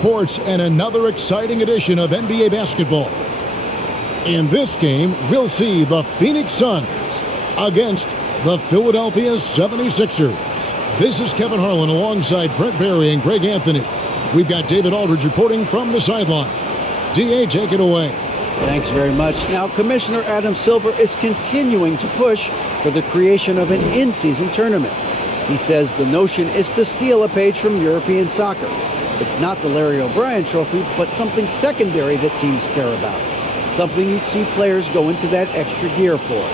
Sports and another exciting edition of NBA basketball. In this game, we'll see the Phoenix Suns against the Philadelphia 76ers. This is Kevin Harlan alongside Brent Barry and Greg Anthony. We've got David Aldridge reporting from the sideline. DA, take it away. Thanks very much. Now, Commissioner Adam Silver is continuing to push for the creation of an in-season tournament. He says the notion is to steal a page from European soccer. It's not the Larry O'Brien Trophy, but something secondary that teams care about. Something you'd see players go into that extra gear for.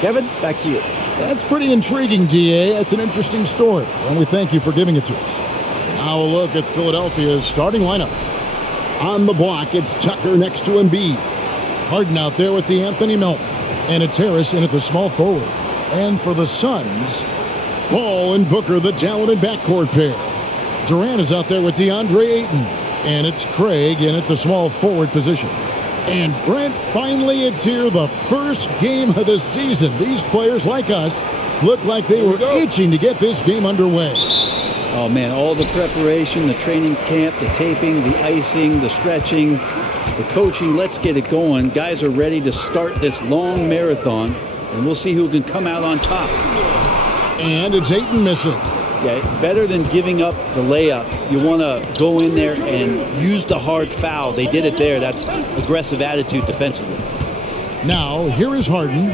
Kevin, back to you. That's pretty intriguing, DA. That's an interesting story, and we thank you for giving it to us. Now a look at Philadelphia's starting lineup. On the block, it's Tucker next to Embiid. Harden out there with the Anthony Melton. And it's Harris in at the small forward. And for the Suns, Paul and Booker, the talented backcourt pair. Durant is out there with DeAndre Ayton. And it's Craig in at the small forward position. And Brent, finally it's here, the first game of the season. These players, like us, look like they were itching to get this game underway. Oh, man, all the preparation, the training camp, the taping, the icing, the stretching, the coaching. Let's get it going. Guys are ready to start this long marathon, and we'll see who can come out on top. And it's Ayton missing. Yeah, better than giving up the layup. You want to go in there and use the hard foul. They did it there. That's aggressive attitude defensively. Now, here is Harden.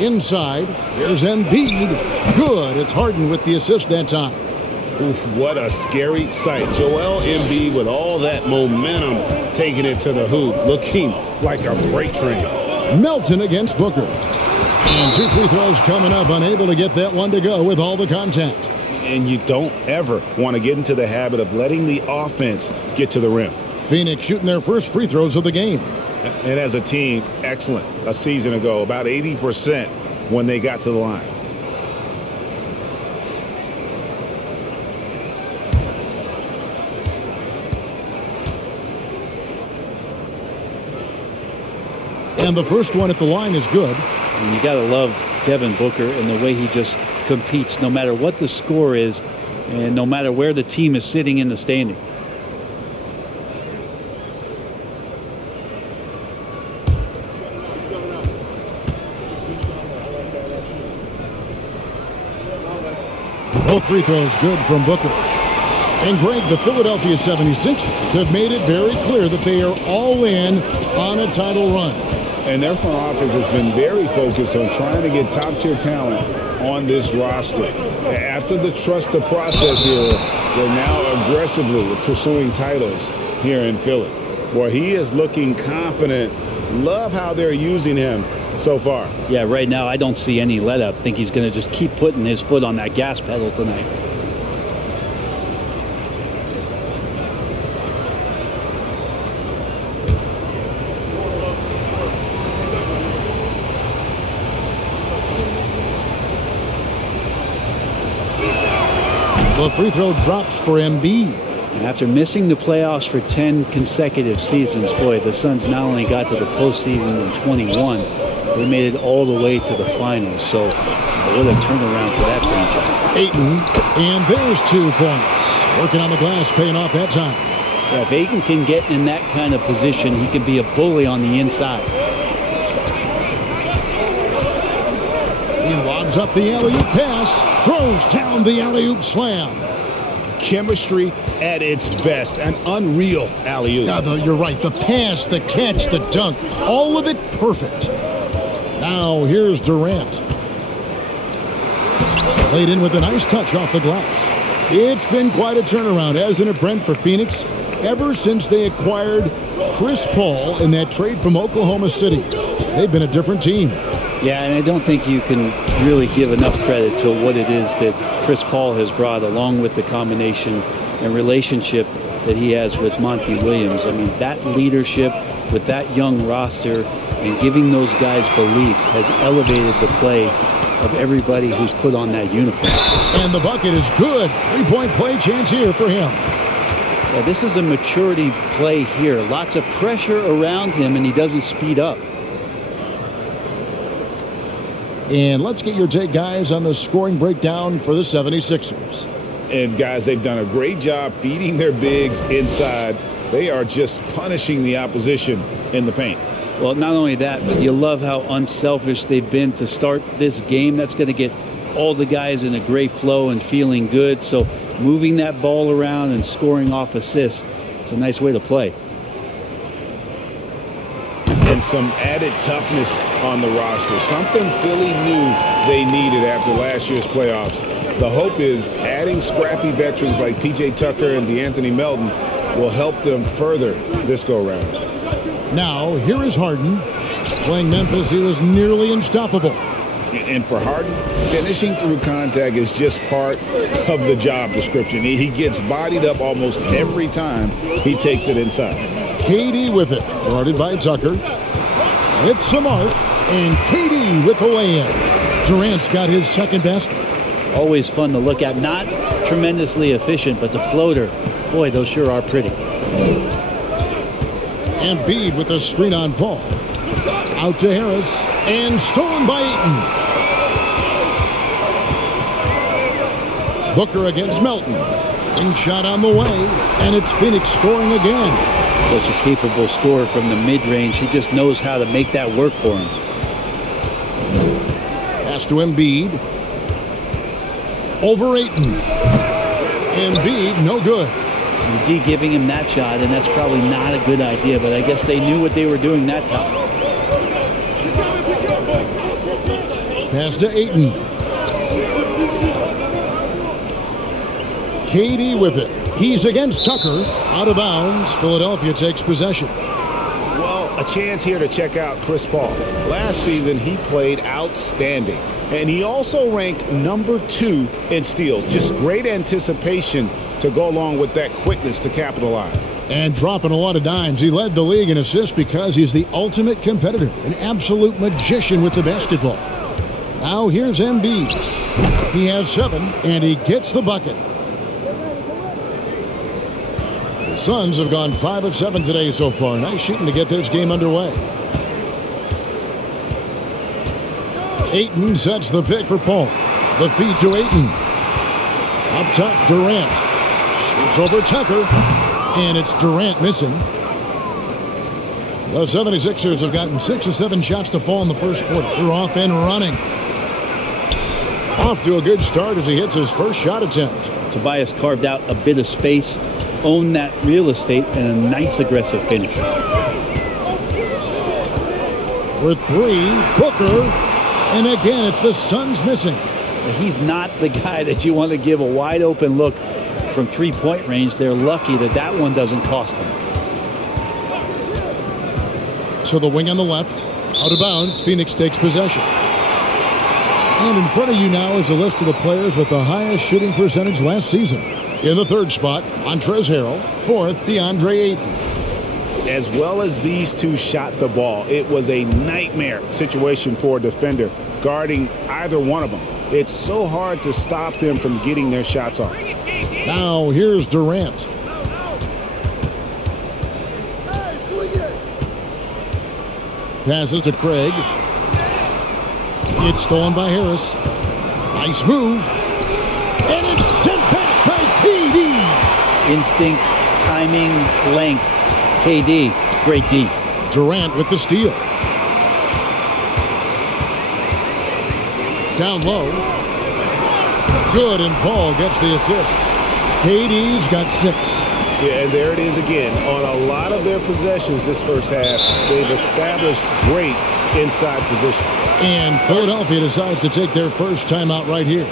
Inside, there's Embiid. Good. It's Harden with the assist that time. Oof, what a scary sight. Joel Embiid with all that momentum taking it to the hoop, looking like a freight train. Melton against Booker. And 2 free throws coming up, unable to get that one to go with all the contact. And you don't ever want to get into the habit of letting the offense get to the rim. Phoenix shooting their first free throws of the game. And as a team, excellent. A season ago, about 80% when they got to the line. And the first one at the line is good. And you got to love Devin Booker and the way he just competes no matter what the score is and no matter where the team is sitting in the standing. Both free throws good from Booker. And Greg, the Philadelphia 76ers have made it very clear that they are all in on a title run. And their front office has been very focused on trying to get top-tier talent on this roster. After the trust the process here, they're now aggressively pursuing titles here in Philly. Boy, he is looking confident. Love how they're using him so far. Yeah, right now I don't see any let-up. I think he's going to just keep putting his foot on that gas pedal tonight. The free throw drops for Embiid. After missing the playoffs for 10 consecutive seasons, boy, the Suns not only got to the postseason in 21, they made it all the way to the finals. So what a turnaround for that franchise. Ayton, and there's 2 points. Working on the glass, paying off that time. Yeah, if Ayton can get in that kind of position, he can be a bully on the inside. He lobs up the alley-oop pass. Throws down the alley-oop slam. Chemistry at its best. An unreal alley-oop. You're right. The pass, the catch, the dunk. All of it perfect. Now here's Durant. Played in with a nice touch off the glass. It's been quite a turnaround, hasn't it, Brent, for Phoenix? Ever since they acquired Chris Paul in that trade from Oklahoma City, they've been a different team. Yeah, and I don't think you can really give enough credit to what it is that Chris Paul has brought, along with the combination and relationship that he has with Monty Williams. I mean, that leadership with that young roster and giving those guys belief has elevated the play of everybody who's put on that uniform. And the bucket is good. 3-point play chance here for him. Yeah, this is a maturity play here. Lots of pressure around him, and he doesn't speed up. And let's get your take, guys, on the scoring breakdown for the 76ers. And guys, they've done a great job feeding their bigs inside. They are just punishing the opposition in the paint. Well, not only that, but you love how unselfish they've been to start this game. That's going to get all the guys in a great flow and feeling good. So moving that ball around and scoring off assists, it's a nice way to play. And some added toughness on the roster. Something Philly knew they needed after last year's playoffs. The hope is adding scrappy veterans like P.J. Tucker and DeAnthony Melton will help them further this go-round. Now, here is Harden. Playing Memphis, he was nearly unstoppable. And for Harden, finishing through contact is just part of the job description. He gets bodied up almost every time he takes it inside. KD with it, guarded by Tucker. With Samart, and KD with the lay-in. Durant's got his second basket. Always fun to look at. Not tremendously efficient, but the floater, boy, those sure are pretty. Embiid with a screen on Paul. Out to Harris, and stolen by Ayton. Booker against Melton. Ring shot on the way, and it's Phoenix scoring again. Such a capable scorer from the mid-range. He just knows how to make that work for him. Pass to Embiid. Over Ayton. Embiid, no good. D giving him that shot, and that's probably not a good idea, but I guess they knew what they were doing that time. Pass to Ayton. KD with it. He's against Tucker. Out of bounds. Philadelphia takes possession. Well, a chance here to check out Chris Paul. Last season, he played outstanding. And he also ranked number 2 in steals. Just great anticipation to go along with that quickness to capitalize. And dropping a lot of dimes. He led the league in assists because he's the ultimate competitor. An absolute magician with the basketball. Now here's Embiid. He has 7, and he gets the bucket. The Suns have gone 5 of 7 today so far. Nice shooting to get this game underway. Ayton sets the pick for Paul. The feed to Ayton. Up top, Durant. Shoots over Tucker. And it's Durant missing. The 76ers have gotten 6 of 7 shots to fall in the first quarter. They're off and running. Off to a good start as he hits his first shot attempt. Tobias carved out a bit of space, owned that real estate, and a nice aggressive finish. With 3, Booker. And again, it's the Suns missing. He's not the guy that you want to give a wide open look from three-point range. They're lucky that that one doesn't cost them. So the wing on the left, out of bounds, Phoenix takes possession. And in front of you now is a list of the players with the highest shooting percentage last season. In the 3rd spot, Montrezl Harrell. 4th, DeAndre Ayton. As well as these two shot the ball, it was a nightmare situation for a defender guarding either one of them. It's so hard to stop them from getting their shots off. Now here's Durant. Passes to Craig. It's stolen by Harris. Nice move. And it's sent back by KD. Instinct, timing, length. KD, great D. Durant with the steal. Down low. Good, and Paul gets the assist. KD's got 6. Yeah, and there it is again. On a lot of their possessions this first half, they've established great inside position. And Philadelphia decides to take their first timeout right here.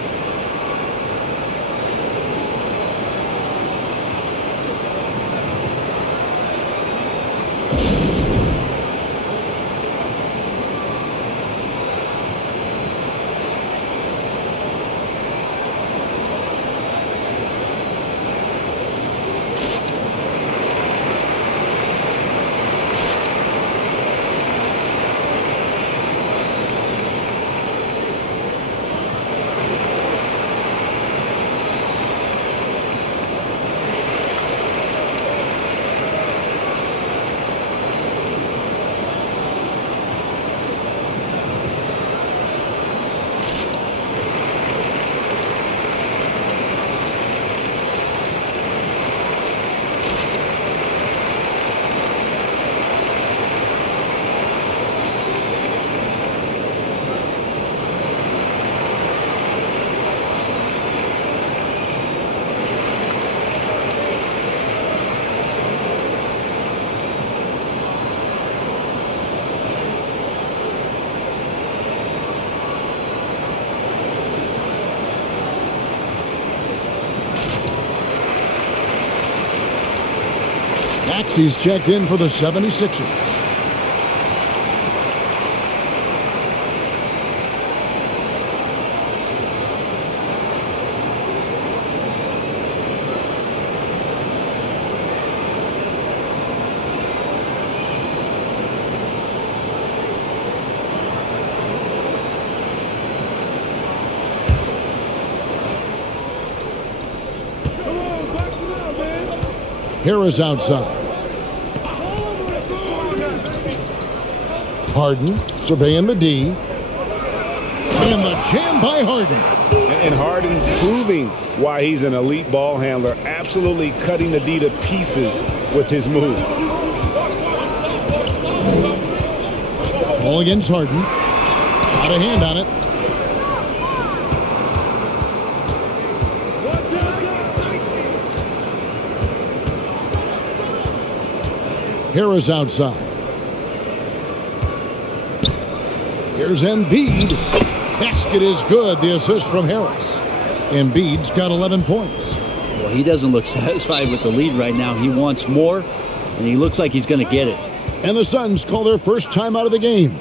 Maxey's checked in for the 76ers. Harris outside. Harden surveying the D. And the jam by Harden. And Harden proving why he's an elite ball handler. Absolutely cutting the D to pieces with his move. Ball against Harden. Got a hand on it. Harris outside. Here's Embiid. Basket is good. The assist from Harris. Embiid's got 11 points. Well, he doesn't look satisfied with the lead right now. He wants more, and he looks like he's going to get it. And the Suns call their first time out of the game.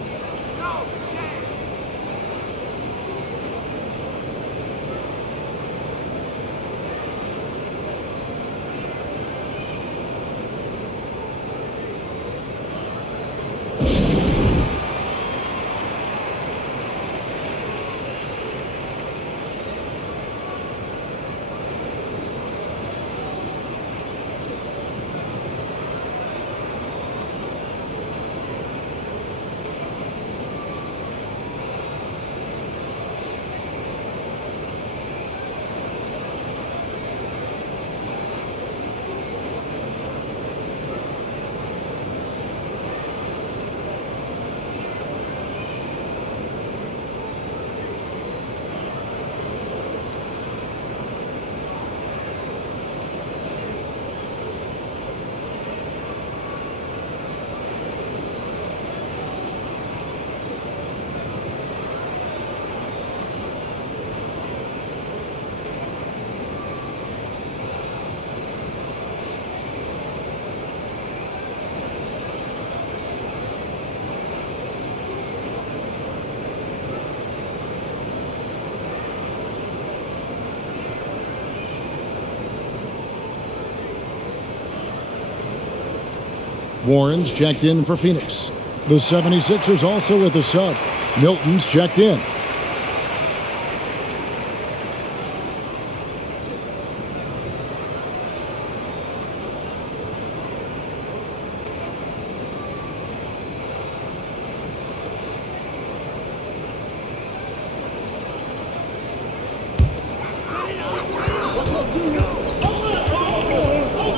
Warren's checked in for Phoenix. The 76ers also with a sub. Milton's checked in.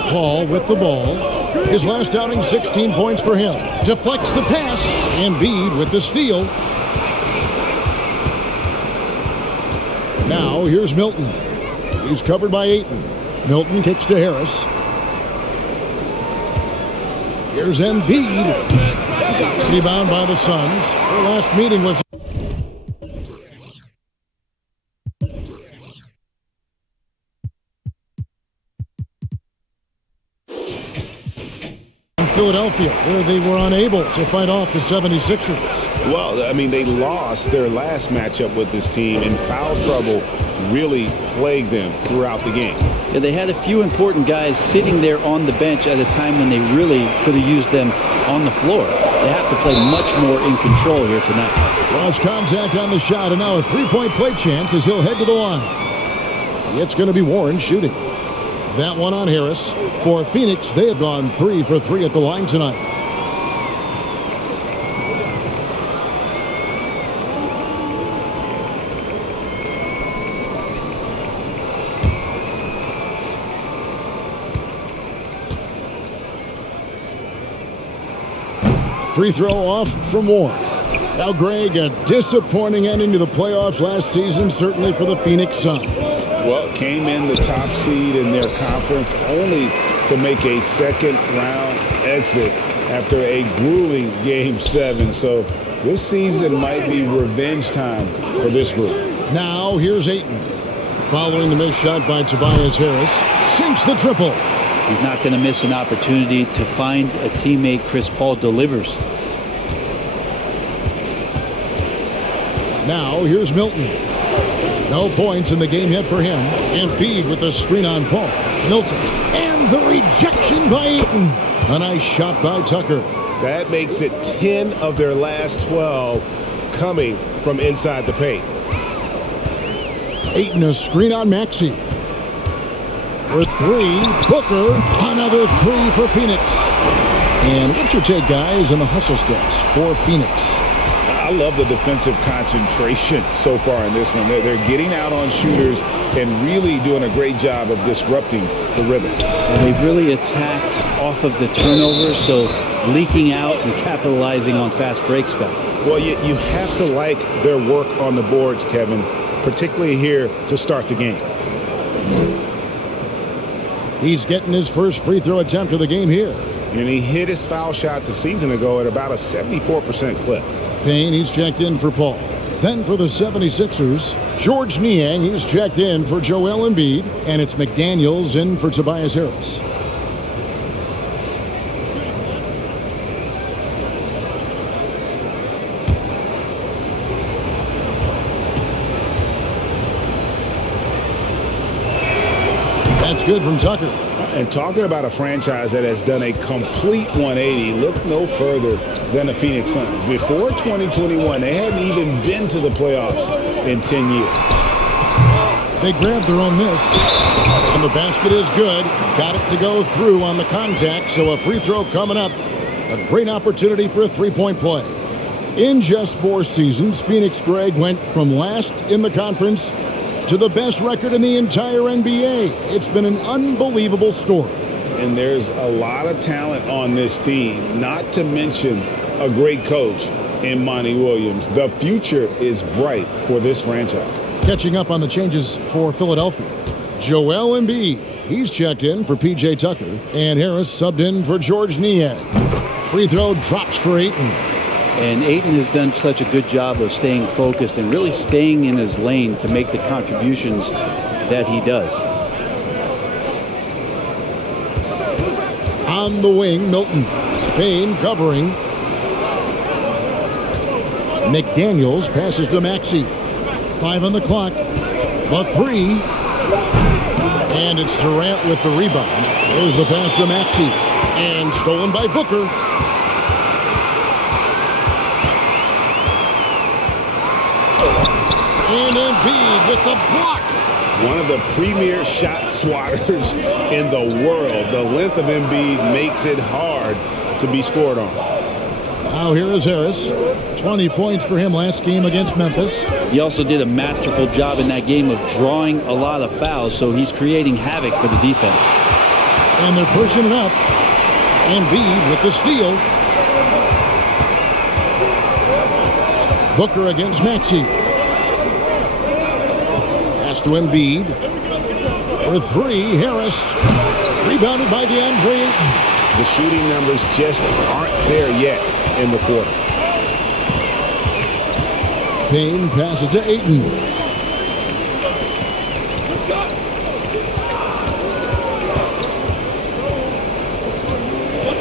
Paul with the ball. His last outing, 16 points for him. Deflects the pass. Embiid with the steal. Now here's Milton. He's covered by Ayton. Milton kicks to Harris. Here's Embiid. Rebound by the Suns. Their last meeting was Philadelphia, where they were unable to fight off the 76ers. Well, I mean, they lost their last matchup with this team, and foul trouble really plagued them throughout the game. Yeah, they had a few important guys sitting there on the bench at a time when they really could have used them on the floor. They have to play much more in control here tonight. Lost contact on the shot, and now a three-point play chance as he'll head to the line. It's going to be Warren shooting. That one on Harris. For Phoenix, they have gone 3 for 3 at the line tonight. Free throw off from Warren. Now, Greg, a disappointing ending to the playoffs last season, certainly for the Phoenix Suns. Well, came in the top seed in their conference only to make a second-round exit after a grueling Game 7. So this season might be revenge time for this group. Now here's Ayton. Following the missed shot by Tobias Harris. Sinks the triple. He's not going to miss an opportunity to find a teammate. Chris Paul delivers. Now here's Milton. No points in the game yet for him. Embiid with a screen on Paul. Milton. And the rejection by Ayton. A nice shot by Tucker. That makes it 10 of their last 12 coming from inside the paint. Ayton a screen on Maxey. For three, Booker. Another three for Phoenix. And what's your take, guys, on the hustle skills for Phoenix? I love the defensive concentration so far in this one. They're getting out on shooters and really doing a great job of disrupting the rhythm. Well, they've really attacked off of the turnovers, so leaking out and capitalizing on fast break stuff. Well, you have to like their work on the boards, Kevin, particularly here to start the game. He's getting his first free throw attempt of the game here. And he hit his foul shots a season ago at about a 74% clip. Payne, he's checked in for Paul. Then for the 76ers, George Niang, he's checked in for Joel Embiid. And it's McDaniels in for Tobias Harris. That's good from Tucker. And talking about a franchise that has done a complete 180, look no further than the Phoenix Suns. Before 2021, they hadn't even been to the playoffs in 10 years. They grabbed their own miss. And the basket is good. Got it to go through on the contact, so a free throw coming up. A great opportunity for a three-point play. In just 4 seasons, Phoenix, Greg, went from last in the conference to the best record in the entire NBA. It's been an unbelievable story. And there's a lot of talent on this team, not to mention a great coach in Monty Williams. The future is bright for this franchise. Catching up on the changes for Philadelphia. Joel Embiid, he's checked in for P.J. Tucker. And Harris subbed in for George Niang. Free throw drops for Ayton. And Ayton has done such a good job of staying focused and really staying in his lane to make the contributions that he does. On the wing, Milton. Payne covering. McDaniels passes to Maxey. 5 on the clock. The three. And it's Durant with the rebound. There's the pass to Maxey. And stolen by Booker. And Embiid with the block. One of the premier shot swatters in the world. The length of Embiid makes it hard to be scored on. Now here is Harris. 20 points for him last game against Memphis. He also did a masterful job in that game of drawing a lot of fouls, so he's creating havoc for the defense. And they're pushing it up. Embiid with the steal. Booker against Maxey. Pass to Embiid. For three, Harris. Rebounded by DeAndre Ayton. The shooting numbers just aren't there yet in the quarter. Payne passes to Ayton.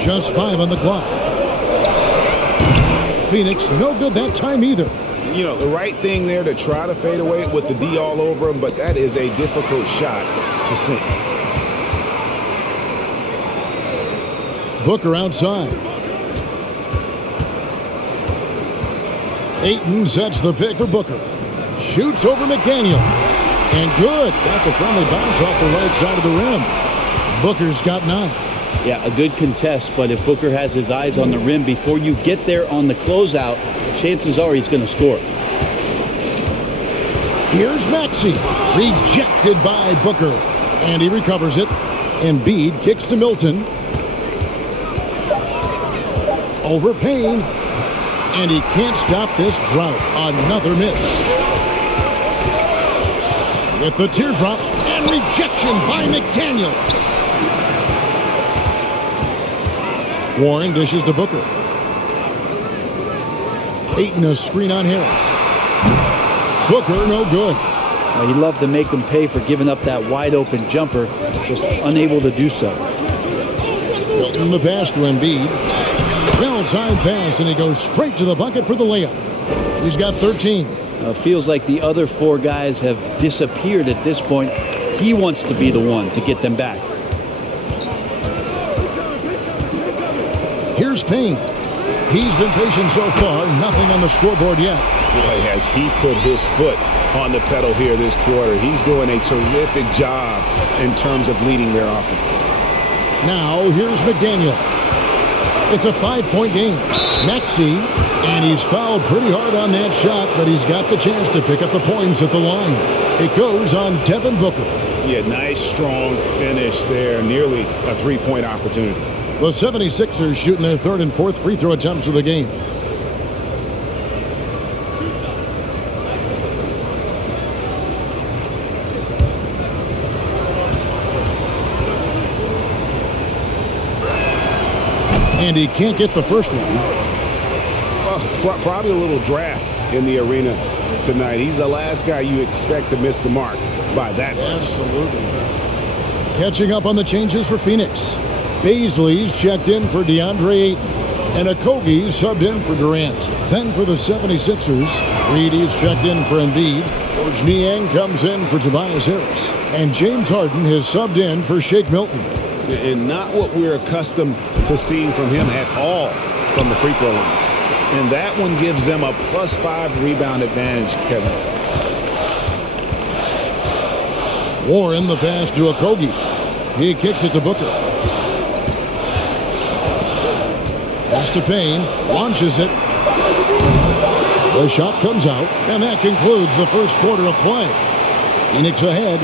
Just 5 on the clock. Phoenix, no good that time either. You know, the right thing there to try to fade away with the D all over him, but that is a difficult shot to sink. Booker outside. Ayton sets the pick for Booker. Shoots over McDaniel. And good. Got the friendly bounce off the right side of the rim. Booker's got 9. Yeah, a good contest, but if Booker has his eyes on the rim before you get there on the closeout, chances are he's going to score. Here's Maxey. Rejected by Booker. And he recovers it. Embiid kicks to Milton. Over Payne. And he can't stop this drought. Another miss. With the teardrop. And rejection by McDaniel. Warren dishes to Booker. Ayton a screen on Harris. Booker no good. He loved to make them pay for giving up that wide-open jumper, just unable to do so. Hilton the pass to Embiid. Well-timed pass, and he goes straight to the bucket for the layup. He's got 13. Feels like the other 4 guys have disappeared at this point. He wants to be the one to get them back. Here's Payne. He's been patient so far. Nothing on the scoreboard yet. Boy, has he put his foot on the pedal here this quarter. He's doing a terrific job in terms of leading their offense. Now, here's McDaniel. It's a 5-point game. Maxey, and he's fouled pretty hard on that shot, but he's got the chance to pick up the points at the line. It goes on Devin Booker. Yeah, nice, strong finish there. Nearly a 3-point opportunity. The 76ers shooting their 3rd and 4th free throw attempts of the game. And he can't get the first one. Well, probably a little draft in the arena tonight. He's the last guy you expect to miss the mark by that much. Absolutely. Catching up on the changes for Phoenix. Baisley's checked in for DeAndre Ayton. And Okogie's subbed in for Durant. Then for the 76ers, Reedy's checked in for Embiid. George Niang comes in for Tobias Harris. And James Harden has subbed in for Shake Milton. And not what we're accustomed to seeing from him at all from the free throw line. And that one gives them a +5 rebound advantage, Kevin. Warren the pass to Okogie. He kicks it to Booker. Pass to Payne. Launches it. The shot comes out. And that concludes the first quarter of play. Phoenix ahead.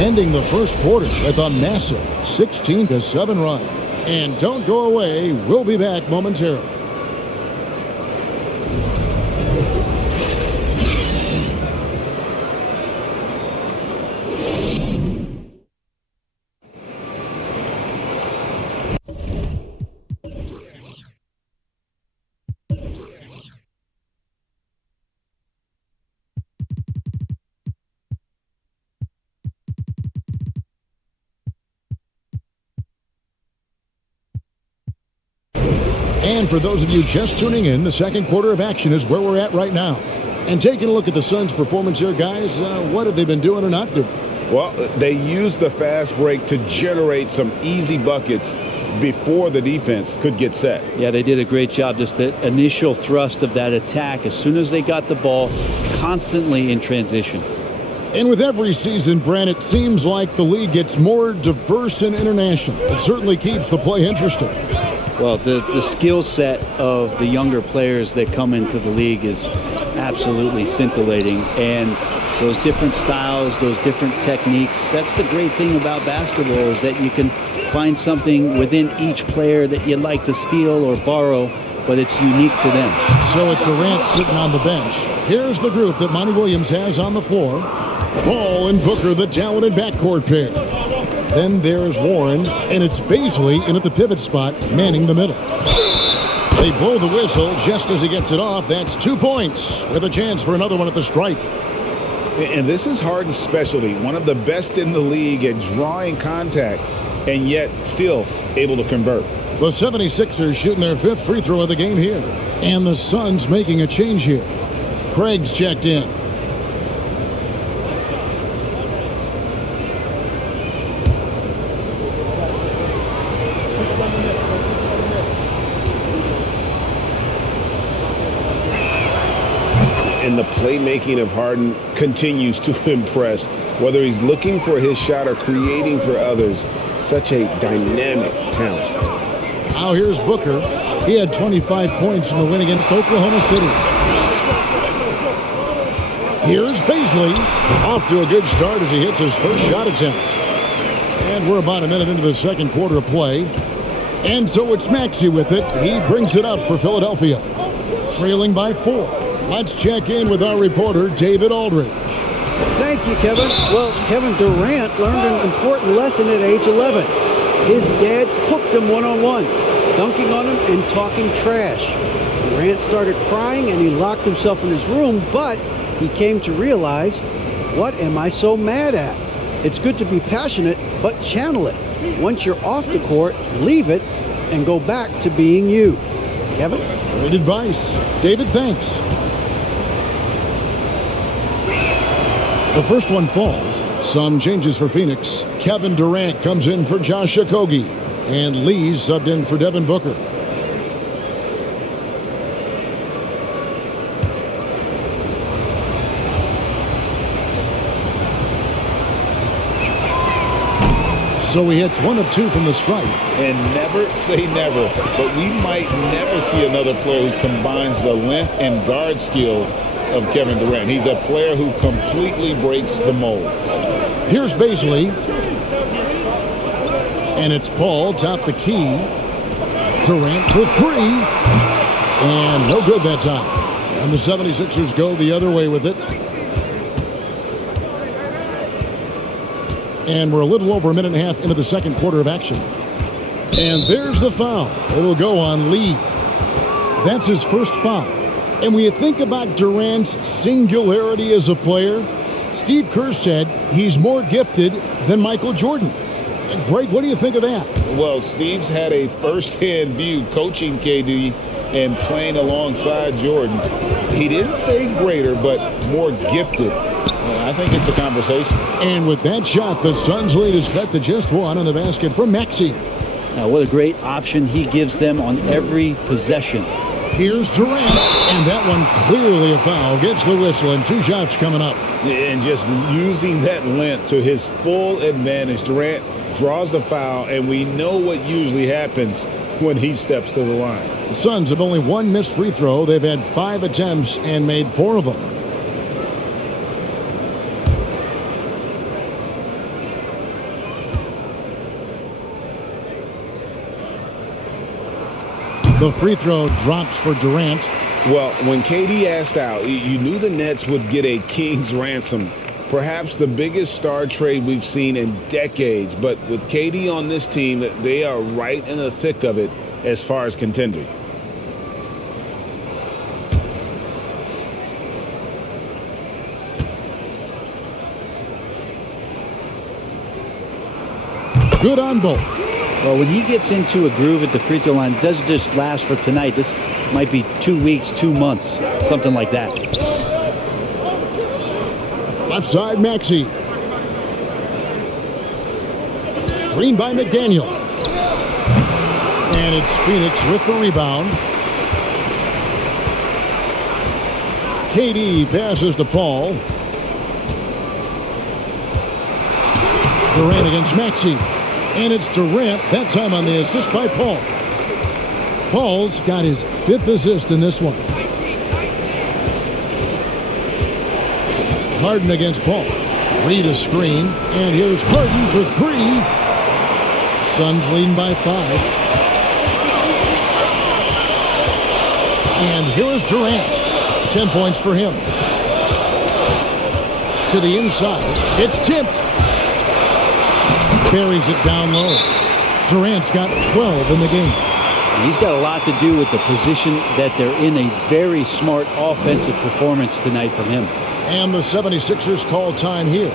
Ending the first quarter with a massive 16-7 run. And don't go away. We'll be back momentarily. And for those of you just tuning in, the second quarter of action is where we're at right now. And taking a look at the Suns' performance here, guys, what have they been doing or not doing? Well, they used the fast break to generate some easy buckets before the defense could get set. Yeah, they did a great job. Just the initial thrust of that attack, as soon as they got the ball, constantly in transition. And with every season, Brent, it seems like the league gets more diverse and international. It certainly keeps the play interesting. Well, the skill set of the younger players that come into the league is absolutely scintillating. And those different styles, those different techniques, that's the great thing about basketball, is that you can find something within each player that you like to steal or borrow, but it's unique to them. So with Durant sitting on the bench, here's the group that Monty Williams has on the floor. Ball and Booker, the talented backcourt pair. Then there's Warren, and it's Baisley in at the pivot spot, manning the middle. They blow the whistle just as he gets it off. That's 2 points with a chance for another one at the stripe. And this is Harden's specialty, one of the best in the league at drawing contact, and yet still able to convert. The 76ers shooting their 5th free throw of the game here. And the Suns making a change here. Craig's checked in. And the playmaking of Harden continues to impress. Whether he's looking for his shot or creating for others, such a dynamic talent. Now here's Booker. He had 25 points in the win against Oklahoma City. Here's Baisley. Off to a good start as he hits his first shot attempt. And we're about a minute into the second quarter of play. And so it's Maxey with it. He brings it up for Philadelphia. Trailing by 4. Let's check in with our reporter, David Aldridge. Thank you, Kevin. Well, Kevin Durant learned an important lesson at age 11. His dad cooked him one-on-one, dunking on him and talking trash. Durant started crying and he locked himself in his room, but he came to realize What am I so mad at? It's good to be passionate, but channel it. Once you're off the court, leave it and go back to being you. Kevin? Great advice. David, thanks. The first one falls. Some changes for Phoenix. Kevin Durant comes in for Josh Okogie. And Lee's subbed in for Devin Booker. So he hits 1 of 2 from the stripe. And never say never, but we might never see another player who combines the length and guard skills of Kevin Durant. He's a player who completely breaks the mold. Here's Baisley. And it's Paul, top the key. Durant for 3. And no good that time. And the 76ers go the other way with it. And we're a little over a minute and a half into the second quarter of action. And there's the foul. It'll go on Lee. That's his first foul. And when you think about Durant's singularity as a player, Steve Kerr said he's more gifted than Michael Jordan. Greg, what do you think of that? Well, Steve's had a first-hand view coaching KD and playing alongside Jordan. He didn't say greater, but more gifted. I think it's a conversation. And with that shot, the Suns' lead is cut to just 1 on the basket from Maxey. Now, what a great option he gives them on every possession. Here's Durant, and that one clearly a foul. Gets the whistle, and 2 shots coming up. And just using that length to his full advantage, Durant draws the foul, and we know what usually happens when he steps to the line. The Suns have only 1 missed free throw. They've had 5 attempts and made 4 of them. The free throw drops for Durant. Well, when KD asked out, you knew the Nets would get a king's ransom. Perhaps the biggest star trade we've seen in decades. But with KD on this team, they are right in the thick of it as far as contending. Good on both. Well, when he gets into a groove at the free throw line, it doesn't just last for tonight. This might be 2 weeks, 2 months, something like that. Left side, Maxey. Screen by McDaniel. And it's Phoenix with the rebound. KD passes to Paul. Durant against Maxey. And it's Durant, that time on the assist by Paul. Paul's got his 5th assist in this one. Harden against Paul. Reed a screen. And here's Harden for 3. Suns leading by 5. And here is Durant. 10 points for him. To the inside. It's tipped. Carries it down low. Durant's got 12 in the game. He's got a lot to do with the position that they're in. A very smart offensive performance tonight from him. And the 76ers call time here.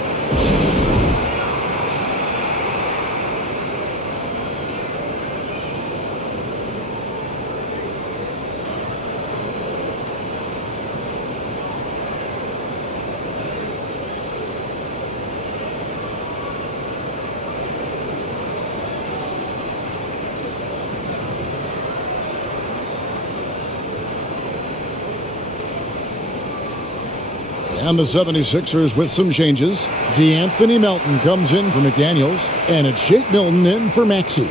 And the 76ers with some changes. D'Anthony Melton comes in for McDaniels. And it's Shake Milton in for Maxey.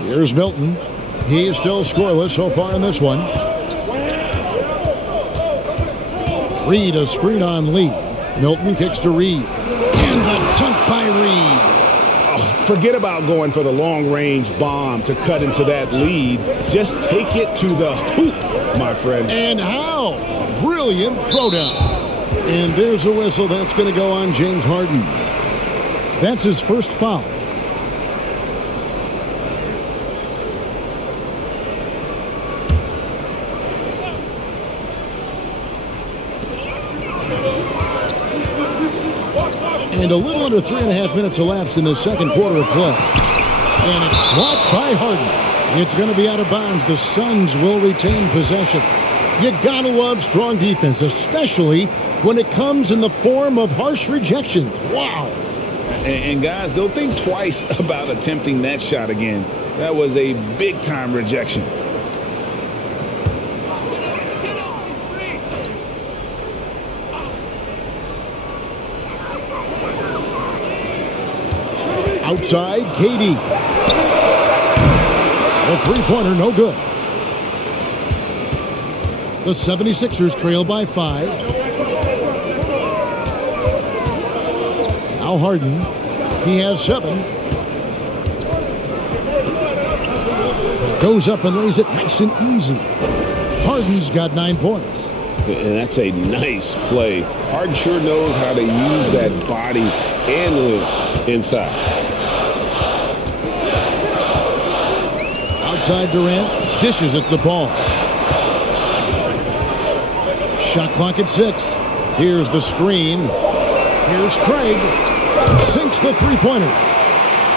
Here's Milton. He's still scoreless so far in this one. Reed a screen on Lee. Milton kicks to Reed. And the dunk by Reed. Forget about going for the long-range bomb to cut into that lead. Just take it to the hoop, my friend. And how brilliant throwdown. And there's a whistle. That's going to go on James Harden. That's his first foul. And a little under 3.5 minutes elapsed in the second quarter of play. And it's blocked by Harden. It's going to be out of bounds. The Suns will retain possession. You gotta love strong defense, especially when it comes in the form of harsh rejections. Wow. And guys, they'll think twice about attempting that shot again. That was a big-time rejection. Outside, KD. The three-pointer, no good. The 76ers trail by 5. Now Harden. He has 7. Goes up and lays it nice and easy. Harden's got 9 points. And that's a nice play. Harden sure knows how to use that body and the inside. Outside Durant, dishes at the ball. Shot clock at 6. Here's the screen. Here's Craig. Sinks the three-pointer.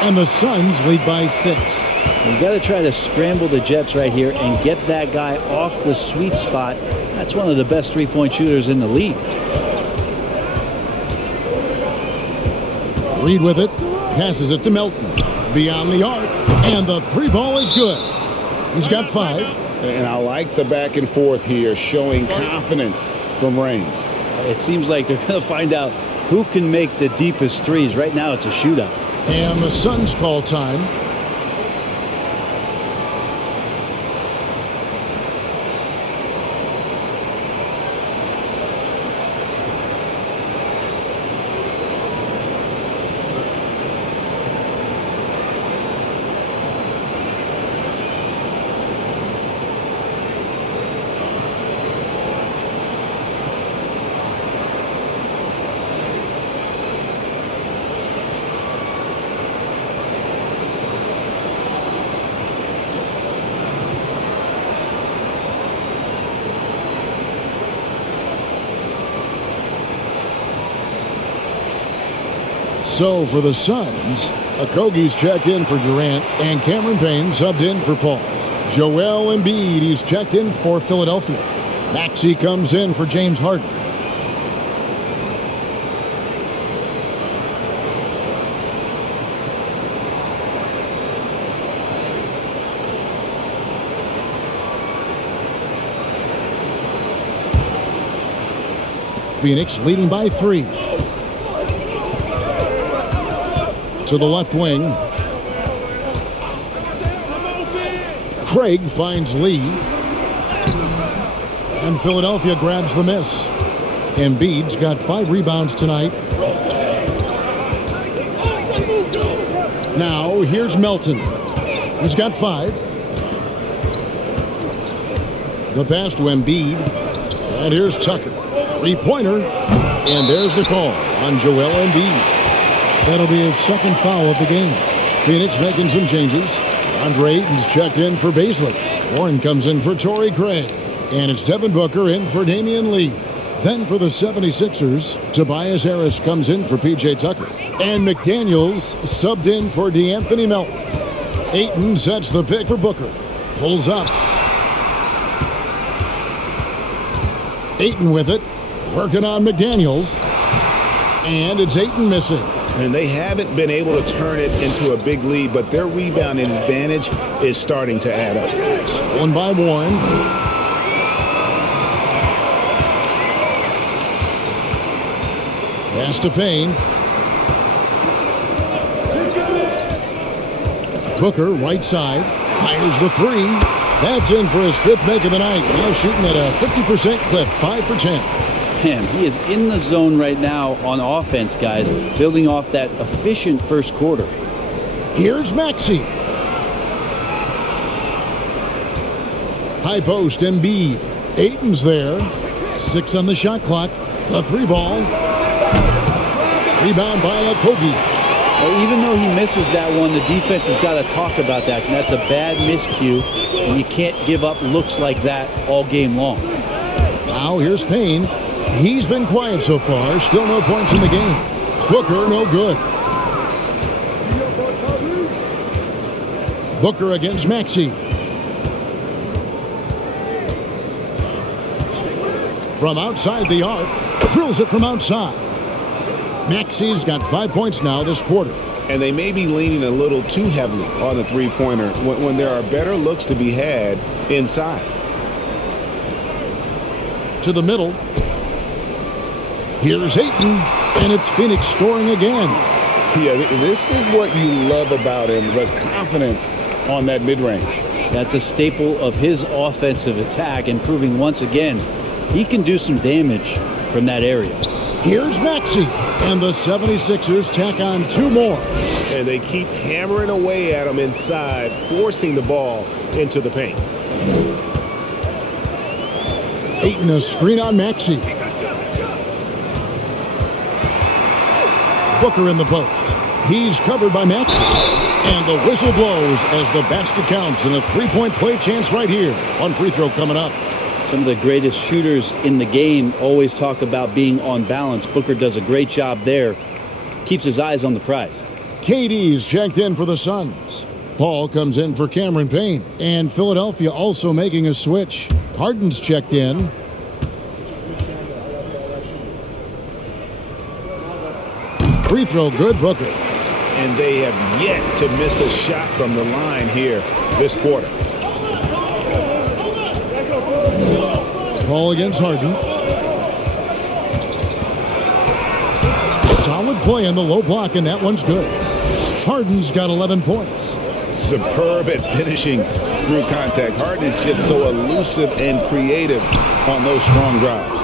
And the Suns lead by 6. You got to try to scramble the Jets right here and get that guy off the sweet spot. That's one of the best three-point shooters in the league. Reed with it. Passes it to Melton. Beyond the arc. And the three ball is good. He's got 5. And I like the back and forth here, showing confidence from range. It seems like they're going to find out who can make the deepest threes. Right now it's a shootout. And the Suns call time. So for the Suns, Okogie's checked in for Durant, and Cameron Payne subbed in for Paul. Joel Embiid, he's checked in for Philadelphia. Maxey comes in for James Harden. Phoenix leading by 3. To the left wing. Craig finds Lee. And Philadelphia grabs the miss. Embiid's got 5 rebounds tonight. Now here's Melton. He's got 5. The pass to Embiid. And here's Tucker. Three-pointer. And there's the call on Joel Embiid. That'll be his second foul of the game. Phoenix making some changes. Andre Ayton's checked in for Baisley. Warren comes in for Torrey Craig. And it's Devin Booker in for Damian Lee. Then for the 76ers, Tobias Harris comes in for P.J. Tucker. And McDaniels subbed in for DeAnthony Melton. Ayton sets the pick for Booker. Pulls up. Ayton with it. Working on McDaniels. And it's Ayton missing. And they haven't been able to turn it into a big lead, but their rebounding advantage is starting to add up. One by Warren. Pass to Payne. Booker, right side, fires the 3. That's in for his 5th make of the night. Now shooting at a 50% clip, 5 for 10. Man, he is in the zone right now on offense, guys, building off that efficient first quarter. Here's Maxey. High post, Embiid. Ayton's there. 6 on the shot clock. A 3-ball. Rebound by Okogie. Well, even though he misses that one, the defense has got to talk about that. And that's a bad miscue, and you can't give up looks like that all game long. Now here's Payne. He's been quiet so far. Still no points in the game. Booker, no good. Booker against Maxey. From outside the arc. Drills it from outside. Maxey's got 5 points now this quarter. And they may be leaning a little too heavily on the three-pointer when there are better looks to be had inside. To the middle. Here's Ayton, and it's Phoenix scoring again. Yeah, this is what you love about him, the confidence on that mid-range. That's a staple of his offensive attack, and proving once again he can do some damage from that area. Here's Maxey, and the 76ers tack on 2 more. And they keep hammering away at him inside, forcing the ball into the paint. Ayton, a screen on Maxey. Booker in the post. He's covered by Maxey. And the whistle blows as the basket counts, and a 3-point play chance right here. One free throw coming up. Some of the greatest shooters in the game always talk about being on balance. Booker does a great job there. Keeps his eyes on the prize. KD's checked in for the Suns. Paul comes in for Cameron Payne. And Philadelphia also making a switch. Harden's checked in. Free throw good, Booker. And they have yet to miss a shot from the line here this quarter. Paul against Harden. Solid play in the low block, and that one's good. Harden's got 11 points. Superb at finishing through contact. Harden is just so elusive and creative on those strong drives.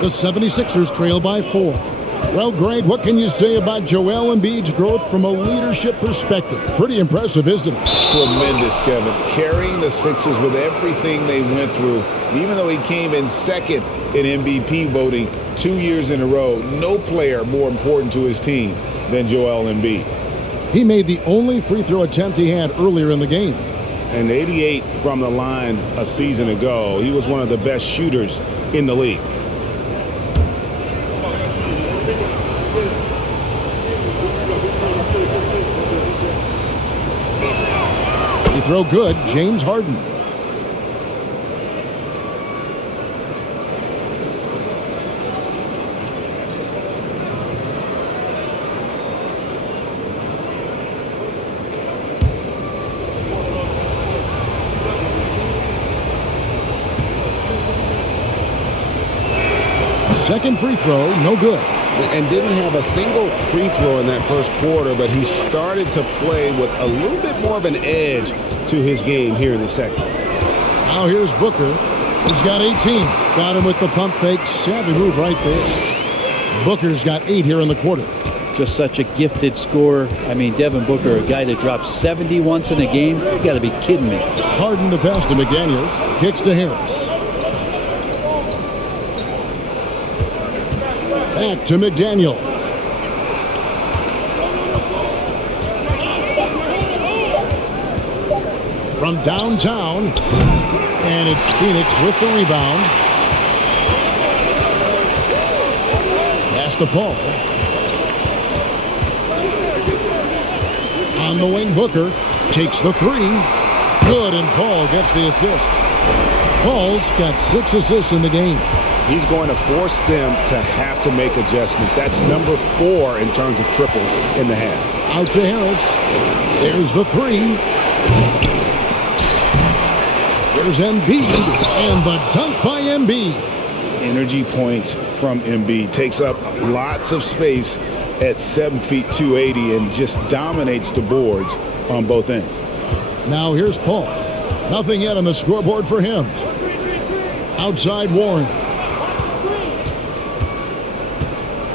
The 76ers trail by 4. Well, Greg, what can you say about Joel Embiid's growth from a leadership perspective? Pretty impressive, isn't it? Tremendous, Kevin. Carrying the Sixers with everything they went through. Even though he came in second in MVP voting 2 years in a row, no player more important to his team than Joel Embiid. He made the only free throw attempt he had earlier in the game. And 88 from the line a season ago. He was one of the best shooters in the league. Throw good, James Harden. Second free throw, no good. And didn't have a single free throw in that first quarter, but he started to play with a little bit more of an edge to his game here in the second. Now here's Booker. He's got 18. Got him with the pump fake. Savvy move right there. Booker's got 8 here in the quarter. Just such a gifted scorer. I mean, Devin Booker, a guy that drops 70 once in a game. You got to be kidding me. Harden the pass to McDaniels. Kicks to Harris. Back to McDaniel. From downtown, and it's Phoenix with the rebound. Pass to Paul. On the wing, Booker takes the 3. Good, and Paul gets the assist. Paul's got 6 assists in the game. He's going to force them to have to make adjustments. That's number 4 in terms of triples in the half. Out to Harris. There's the 3. There's Embiid, and the dunk by Embiid. Energy point from Embiid. Takes up lots of space at 7 feet 280 and just dominates the boards on both ends. Now here's Paul. Nothing yet on the scoreboard for him. Outside Warren.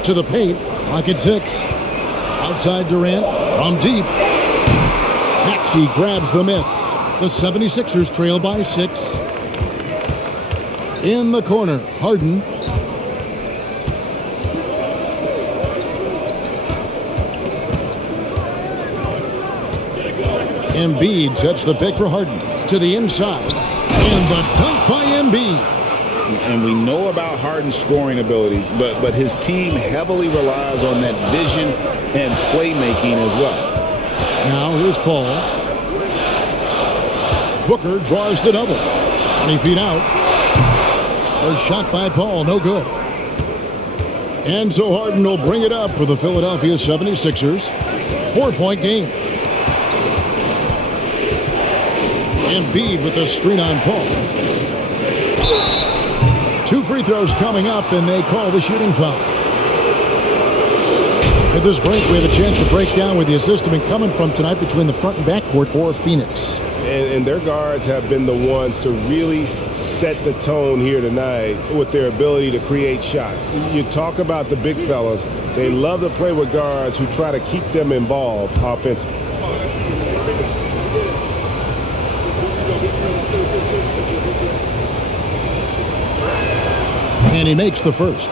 To the paint. Pocket 6. Outside Durant from deep. Maxey grabs the miss. The 76ers trail by 6. In the corner, Harden. Embiid sets the pick for Harden. To the inside. And the dunk by Embiid. And we know about Harden's scoring abilities, but his team heavily relies on that vision and playmaking as well. Now here's Paul. Booker draws the double. 20 feet out. A shot by Paul, no good. And so Harden will bring it up for the Philadelphia 76ers. 4-point game. Embiid with the screen on Paul. 2 free throws coming up, and they call the shooting foul. At this break, we have a chance to break down where the assist has been coming from tonight between the front and back court for Phoenix. And their guards have been the ones to really set the tone here tonight with their ability to create shots. You talk about the big fellas. They love to play with guards who try to keep them involved offensively. And he makes the first.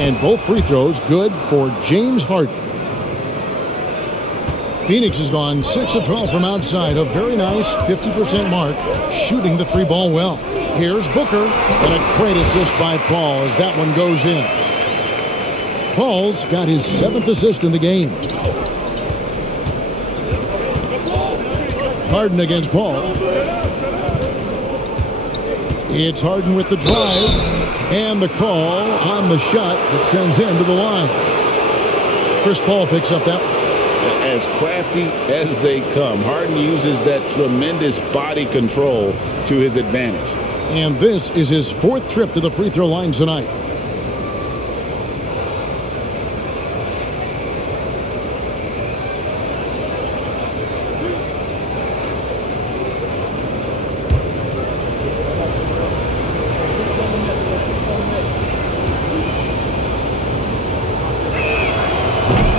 And both free throws good for James Harden. Phoenix has gone 6 of 12 from outside. A very nice 50% mark, shooting the 3-ball well. Here's Booker. And a great assist by Paul as that one goes in. Paul's got his 7th assist in the game. Harden against Paul. It's Harden with the drive. And the call on the shot that sends him to the line. Chris Paul picks up that one. As crafty as they come, Harden uses that tremendous body control to his advantage. And this is his 4th trip to the free throw line tonight.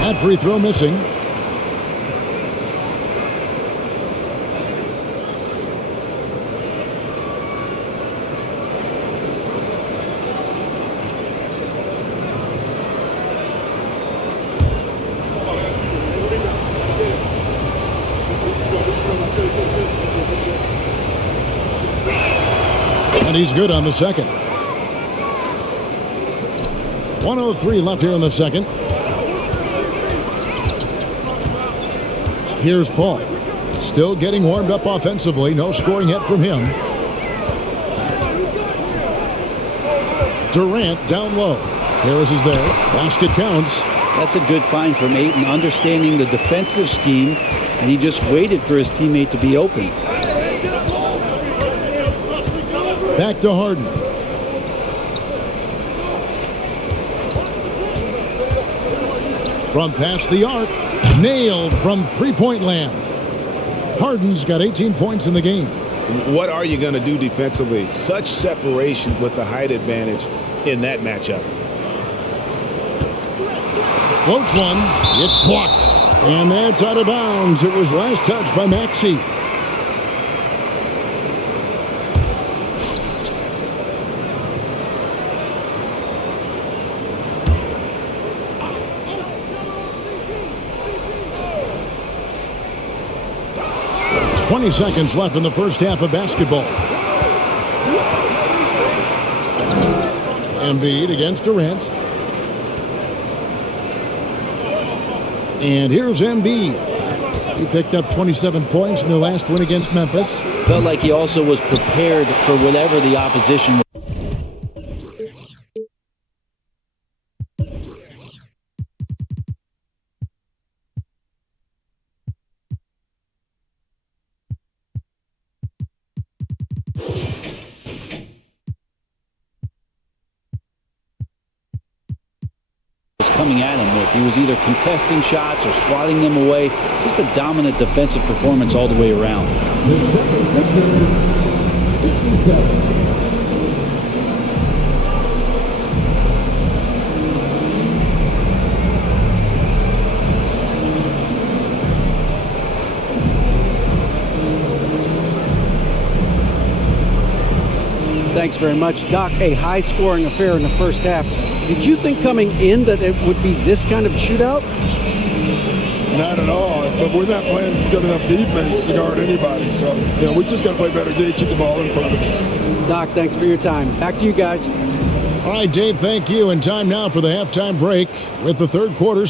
That free throw missing. And he's good on the second. 1:03 left here in the second. Here's Paul. Still getting warmed up offensively. No scoring yet from him. Durant down low. Harris is there. Basket counts. That's a good find from Ayton, understanding the defensive scheme, and he just waited for his teammate to be open. Back to Harden. From past the arc. Nailed from three-point land. Harden's got 18 points in the game. What are you going to do defensively? Such separation with the height advantage in that matchup. Floats one. It's blocked. And that's out of bounds. It was last touched by Maxey. .20 seconds left in the first half of basketball. Embiid against Durant. And here's Embiid. He picked up 27 points in their last win against Memphis. Felt like he also was prepared for whatever the opposition was. coming at him with. He was either contesting shots or swatting them away. Just a dominant defensive performance all the way around. The 76ers, 57. Thanks very much, Doc. A high-scoring affair in the first half. Did you think coming in that it would be this kind of shootout? Not at all, but we're not playing good enough defense to guard anybody. So, we just got to play better game, keep the ball in front of us. Doc, thanks for your time. Back to you guys. All right, Dave, thank you. And time now for the halftime break with the third quarter.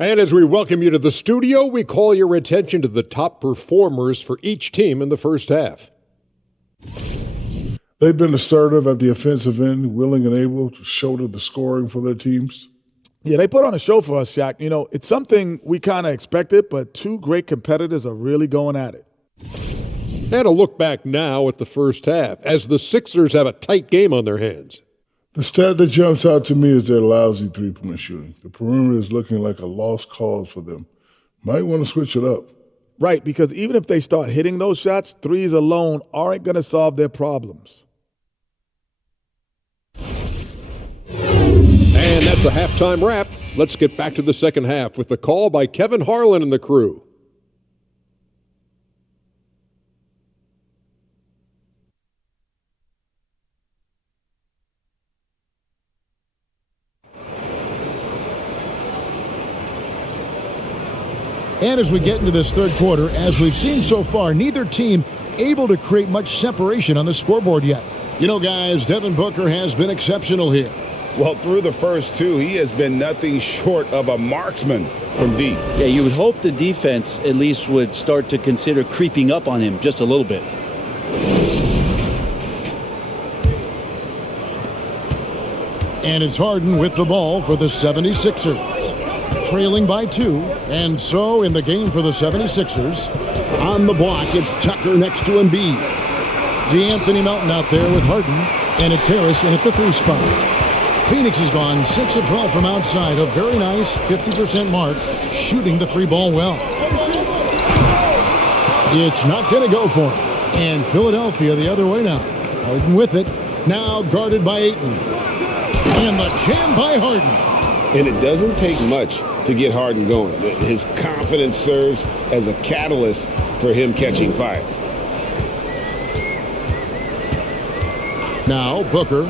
And as we welcome you to the studio, we call your attention to the top performers for each team in the first half. They've been assertive at the offensive end, willing and able to shoulder the scoring for their teams. Yeah, they put on a show for us, Shaq. It's something we kind of expected, but two great competitors are really going at it. And a look back now at the first half, as the Sixers have a tight game on their hands. The stat that jumps out to me is their lousy three-point shooting. The perimeter is looking like a lost cause for them. Might want to switch it up. Right, because even if they start hitting those shots, threes alone aren't going to solve their problems. And that's a halftime wrap. Let's get back to the second half with the call by Kevin Harlan and the crew. And as we get into this third quarter, as we've seen so far, neither team able to create much separation on the scoreboard yet. Guys, Devin Booker has been exceptional here. Well, through the first two, he has been nothing short of a marksman from deep. Yeah, you would hope the defense at least would start to consider creeping up on him just a little bit. And it's Harden with the ball for the 76ers. Trailing by 2, and so in the game for the 76ers, on the block, it's Tucker next to Embiid. DeAnthony Melton out there with Harden, and it's Harris in at the 3 spot. Phoenix has gone 6 of 12 from outside, a very nice 50% mark, shooting the 3 ball well. It's not going to go for him, and Philadelphia the other way now. Harden with it, now guarded by Ayton, and the jam by Harden. And it doesn't take much to get Harden going. His confidence serves as a catalyst for him catching fire. Now Booker.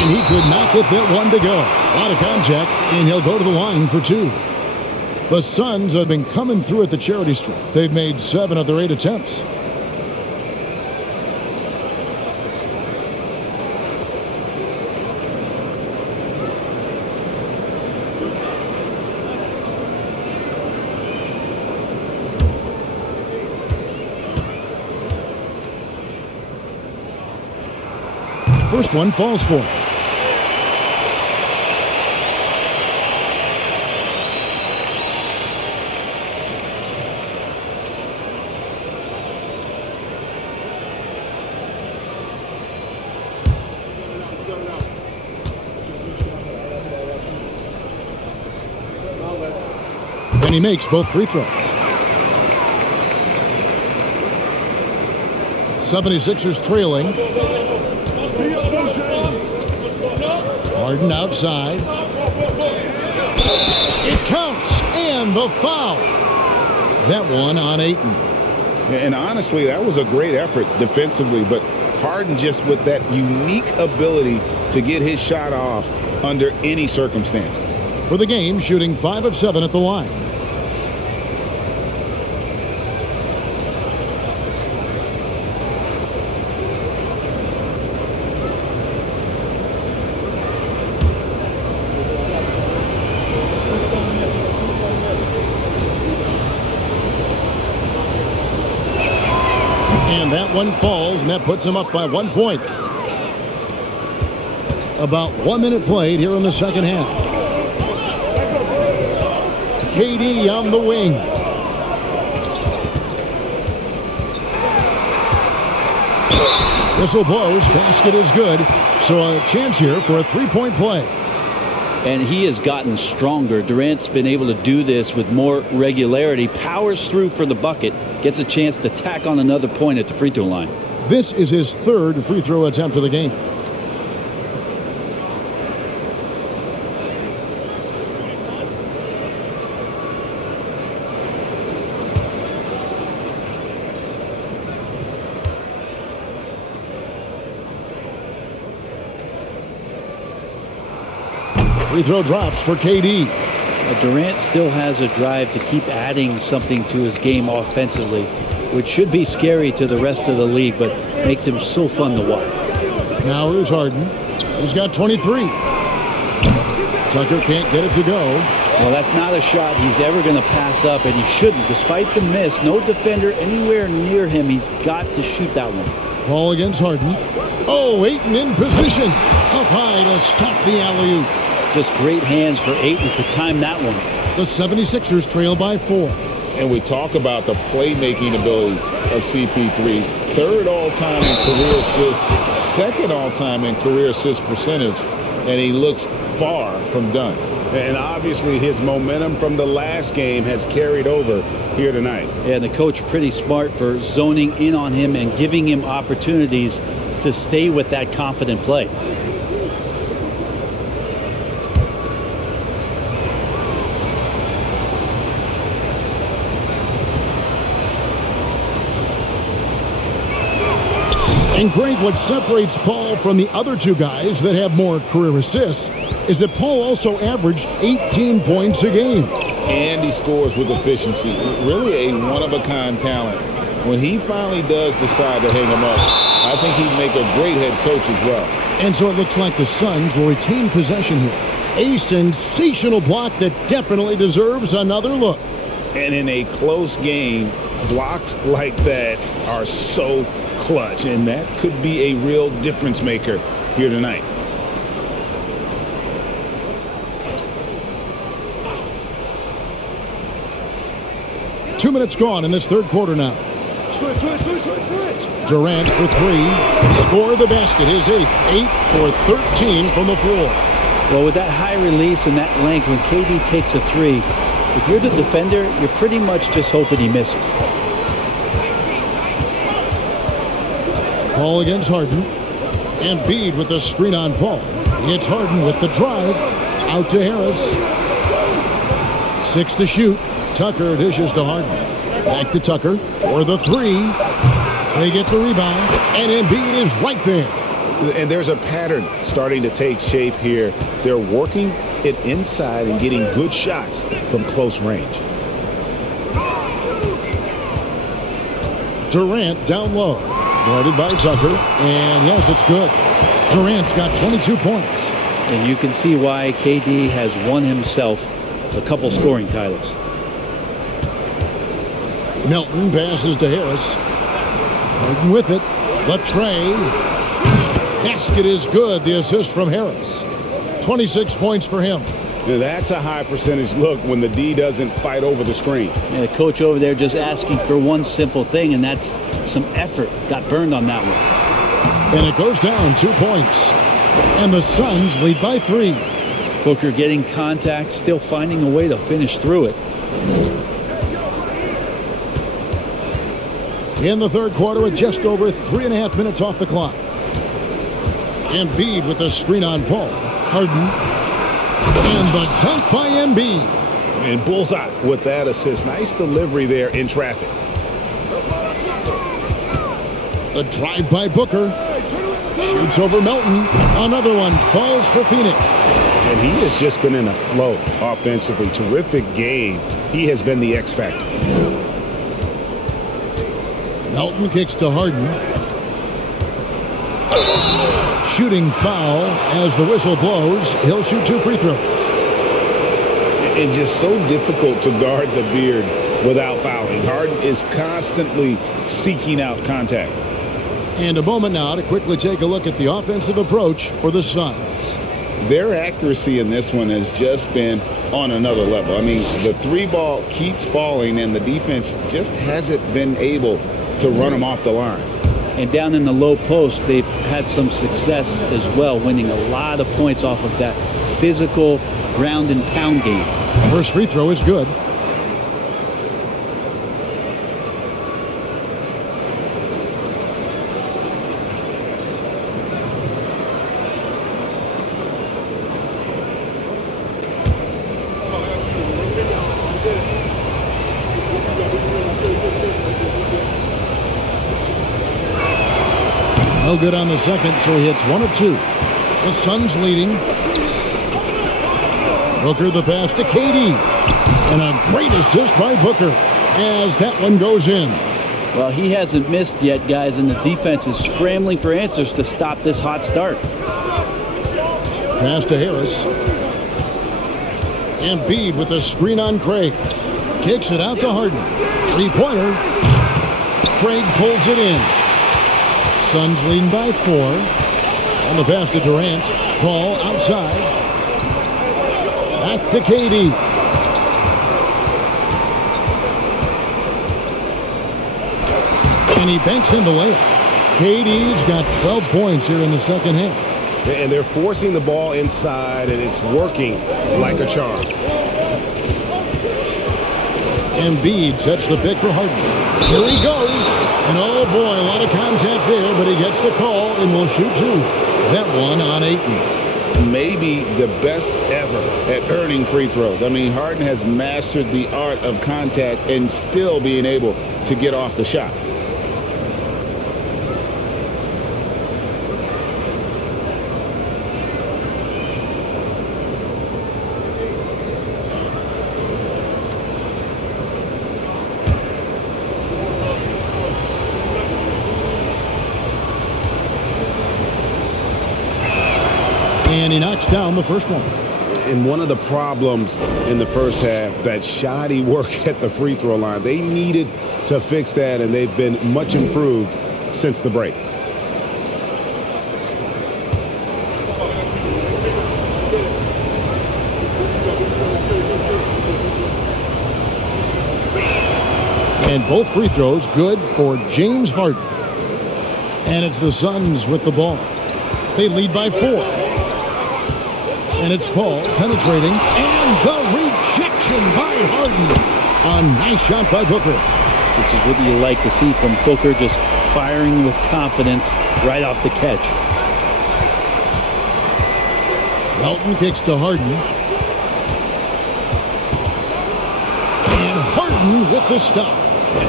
And he could not get that one to go. A lot of contact, and he'll go to the line for 2. The Suns have been coming through at the charity stripe. They've made 7 of their 8 attempts. First one falls for him. And he makes both free throws. 76ers trailing. Harden outside. It counts, and the foul. That one on Ayton. And honestly, that was a great effort defensively, but Harden just with that unique ability to get his shot off under any circumstances. For the game, shooting 5 of 7 at the line. And that one falls, and that puts him up by 1 point. About 1 minute played here in the second half. KD on the wing. Whistle blows, basket is good. So a chance here for a three-point play. And he has gotten stronger. Durant's been able to do this with more regularity, powers through for the bucket, gets a chance to tack on another point at the free throw line. This is his third free throw attempt of the game. Free throw drops for KD. Durant still has a drive to keep adding something to his game offensively, which should be scary to the rest of the league, but makes him so fun to watch. Now here's Harden. He's got 23. Tucker can't get it to go. Well, that's not a shot he's ever going to pass up, and he shouldn't. Despite the miss, no defender anywhere near him. He's got to shoot that one. Ball against Harden. Oh, Ayton in position. Up high to stop the alley-oop. Just great hands for Ayton to time that one. The 76ers trail by 4. And we talk about the playmaking ability of CP3. Third all-time in career assists, second all-time in career assist percentage, and he looks far from done. And obviously his momentum from the last game has carried over here tonight. Yeah, and the coach pretty smart for zoning in on him and giving him opportunities to stay with that confident play. And Greg, what separates Paul from the other two guys that have more career assists is that Paul also averaged 18 points a game. And he scores with efficiency. Really a one-of-a-kind talent. When he finally does decide to hang him up, I think he'd make a great head coach as well. And so it looks like the Suns will retain possession here. A sensational block that definitely deserves another look. And in a close game, blocks like that are so clutch, and that could be a real difference maker here tonight. Two minutes gone in this third quarter now. Durant for three. Score the basket. His 8 for 13 from the floor. Well, with that high release and that length, when KD takes a three, if you're the defender, you're pretty much just hoping he misses. Ball against Harden. Embiid with the screen on Paul. It's Harden with the drive. Out to Harris. 6 to shoot. Tucker dishes to Harden. Back to Tucker for the three. They get the rebound. And Embiid is right there. And there's a pattern starting to take shape here. They're working it inside and getting good shots from close range. Durant down low. Guarded by Tucker, and yes, it's good. Durant's got 22 points. And you can see why KD has won himself a couple scoring titles. Melton passes to Harris. Harden with it. The tray. Basket is good. The assist from Harris. 26 points for him. That's a high percentage look when the D doesn't fight over the screen. And the coach over there just asking for one simple thing, and that's some effort. Got burned on that one. And it goes down 2 points. And the Suns lead by 3. Booker getting contact, still finding a way to finish through it. In the third quarter with just over 3.5 minutes off the clock. Embiid with the screen on Paul. Harden. And the dunk by Embiid. And bullseye with that assist. Nice delivery there in traffic. The drive by Booker. Shoots over Melton. Another one falls for Phoenix. And he has just been in a flow offensively. Terrific game. He has been the X factor. Melton kicks to Harden. Shooting foul as the whistle blows. He'll shoot 2 free throws. It's just so difficult to guard the beard without fouling. Harden is constantly seeking out contact. And a moment now to quickly take a look at the offensive approach for the Suns. Their accuracy in this one has just been on another level. I mean, the 3-ball keeps falling, and the defense just hasn't been able to run them off the line. And down in the low post, they've had some success as well, winning a lot of points off of that physical ground and pound game. First free throw is good. No good on the second, so he hits 1 of 2. The Suns leading. Booker the pass to KD. And a great assist by Booker as that one goes in. Well, he hasn't missed yet, guys, and the defense is scrambling for answers to stop this hot start. Pass to Harris. Embiid with a screen on Craig. Kicks it out to Harden. Three-pointer. Craig pulls it in. Suns leading by 4. On the pass to Durant. Ball outside. Back to KD. And he banks in the layup. KD's got 12 points here in the second half. And they're forcing the ball inside, and it's working like a charm. Embiid sets the pick for Harden. Here he goes. And oh boy, a lot of contact there, but he gets the call and will shoot 2. That one on Ayton. Maybe the best ever at earning free throws. I mean, Harden has mastered the art of contact and still being able to get off the shot. And he knocks down the first one. And one of the problems in the first half, that shoddy work at the free throw line. They needed to fix that, and they've been much improved since the break. And both free throws good for James Harden. And it's the Suns with the ball. They lead by 4. And it's Paul penetrating. And the rejection by Harden. A nice shot by Booker. This is what you like to see from Booker, just firing with confidence right off the catch. Melton kicks to Harden. And Harden with the stuff.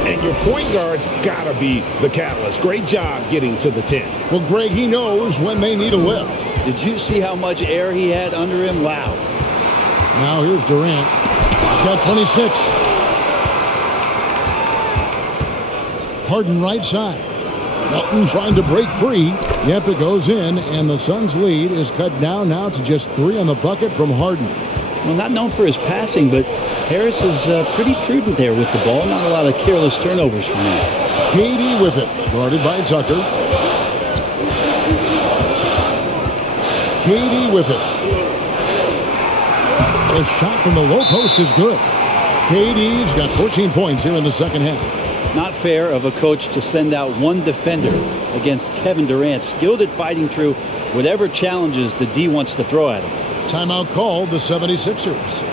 And your point guard's got to be the catalyst. Great job getting to the 10. Well, Greg, he knows when they need a lift. Did you see how much air he had under him? Wow. Now here's Durant. He's got 26. Harden right side. Melton trying to break free. Yep, it goes in, and the Suns' lead is cut down now to just 3 on the bucket from Harden. Well, not known for his passing, but Harris is pretty prudent there with the ball. Not a lot of careless turnovers from him. KD with it, guarded by Tucker. KD with it. The shot from the low post is good. KD's got 14 points here in the second half. Not fair of a coach to send out one defender against Kevin Durant, skilled at fighting through whatever challenges the D wants to throw at him. Timeout called the 76ers.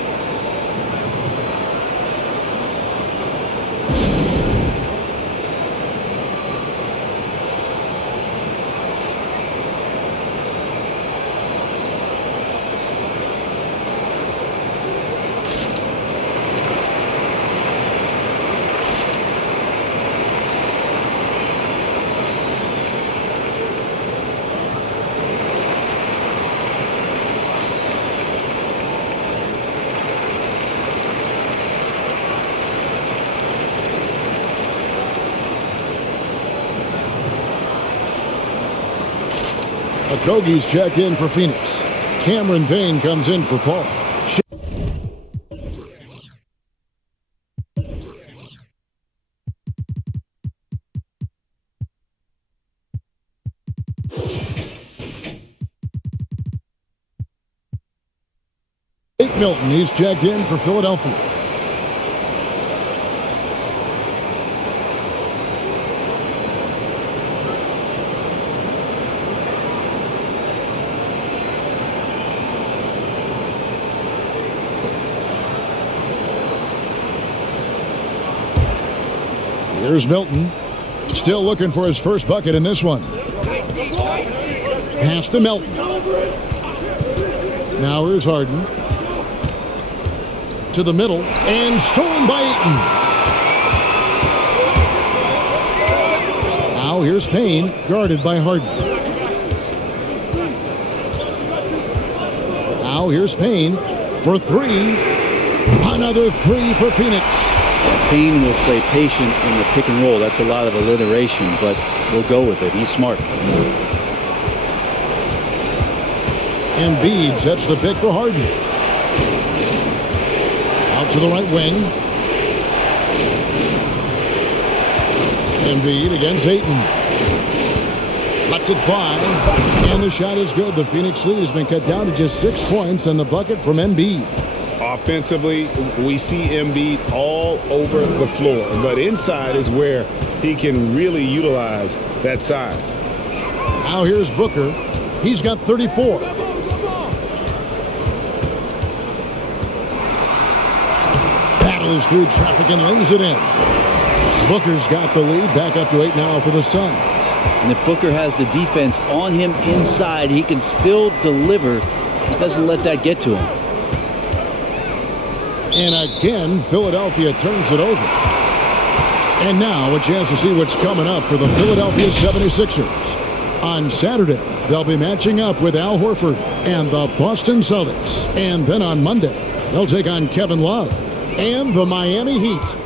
Okogie's check in for Phoenix. Cameron Payne comes in for Paul. Shake Milton, he's checked in for Philadelphia. Here's Milton. Still looking for his first bucket in this one. Pass to Milton. Now here's Harden. To the middle. And stolen by Ayton. Now here's Payne. Guarded by Harden. Now here's Payne for three. Another three for Phoenix. Payne will play patient in the pick and roll. That's a lot of alliteration, but we'll go with it. He's smart. Embiid sets the pick for Harden. Out to the right wing. Embiid against Ayton. Lets it fly. And the shot is good. The Phoenix lead has been cut down to just 6 points, and the bucket from Embiid. Offensively, we see Embiid all over the floor, but inside is where he can really utilize that size. Now here's Booker. He's got 34. Battles through traffic and lays it in. Booker's got the lead, back up to 8 now for the Suns. And if Booker has the defense on him inside, he can still deliver. He doesn't let that get to him. And again, Philadelphia turns it over. And now a chance to see what's coming up for the Philadelphia 76ers. On Saturday, they'll be matching up with Al Horford and the Boston Celtics. And then on Monday, they'll take on Kevin Love and the Miami Heat.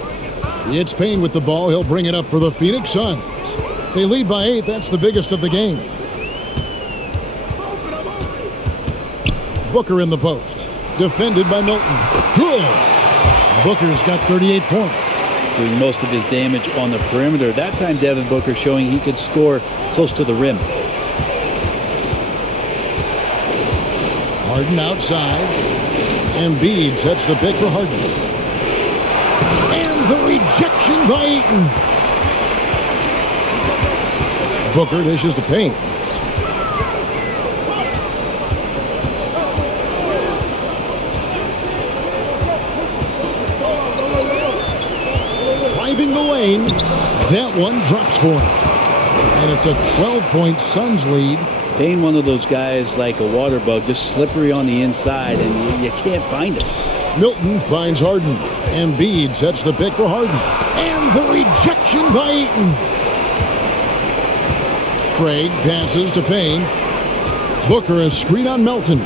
It's Payne with the ball. He'll bring it up for the Phoenix Suns. They lead by 8. That's the biggest of the game. Booker in the post. Defended by Milton. Good. Booker's got 38 points. Doing most of his damage on the perimeter. That time, Devin Booker showing he could score close to the rim. Harden outside. Embiid sets the pick for Harden. And the rejection by Ayton. Booker dishes to Payne. Driving the lane. That one drops for him. And it's a 12-point Suns lead. Payne, one of those guys like a water bug, just slippery on the inside, and you can't find him. Milton finds Harden. Embiid sets the pick for Harden. And the rejection by Ayton. Craig passes to Payne. Booker a screen on Melton.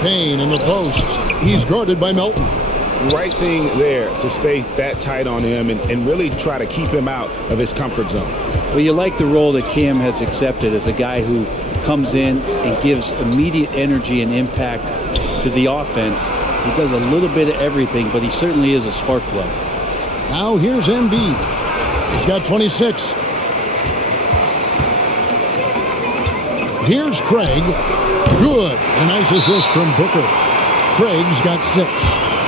Payne in the post. He's guarded by Melton. Right thing there to stay that tight on him and really try to keep him out of his comfort zone. Well, you like the role that Cam has accepted as a guy who comes in and gives immediate energy and impact to the offense. He does a little bit of everything, but he certainly is a spark plug. Now here's Embiid. He's got 26. Here's Craig. Good. A nice assist from Booker. Craig's got 6.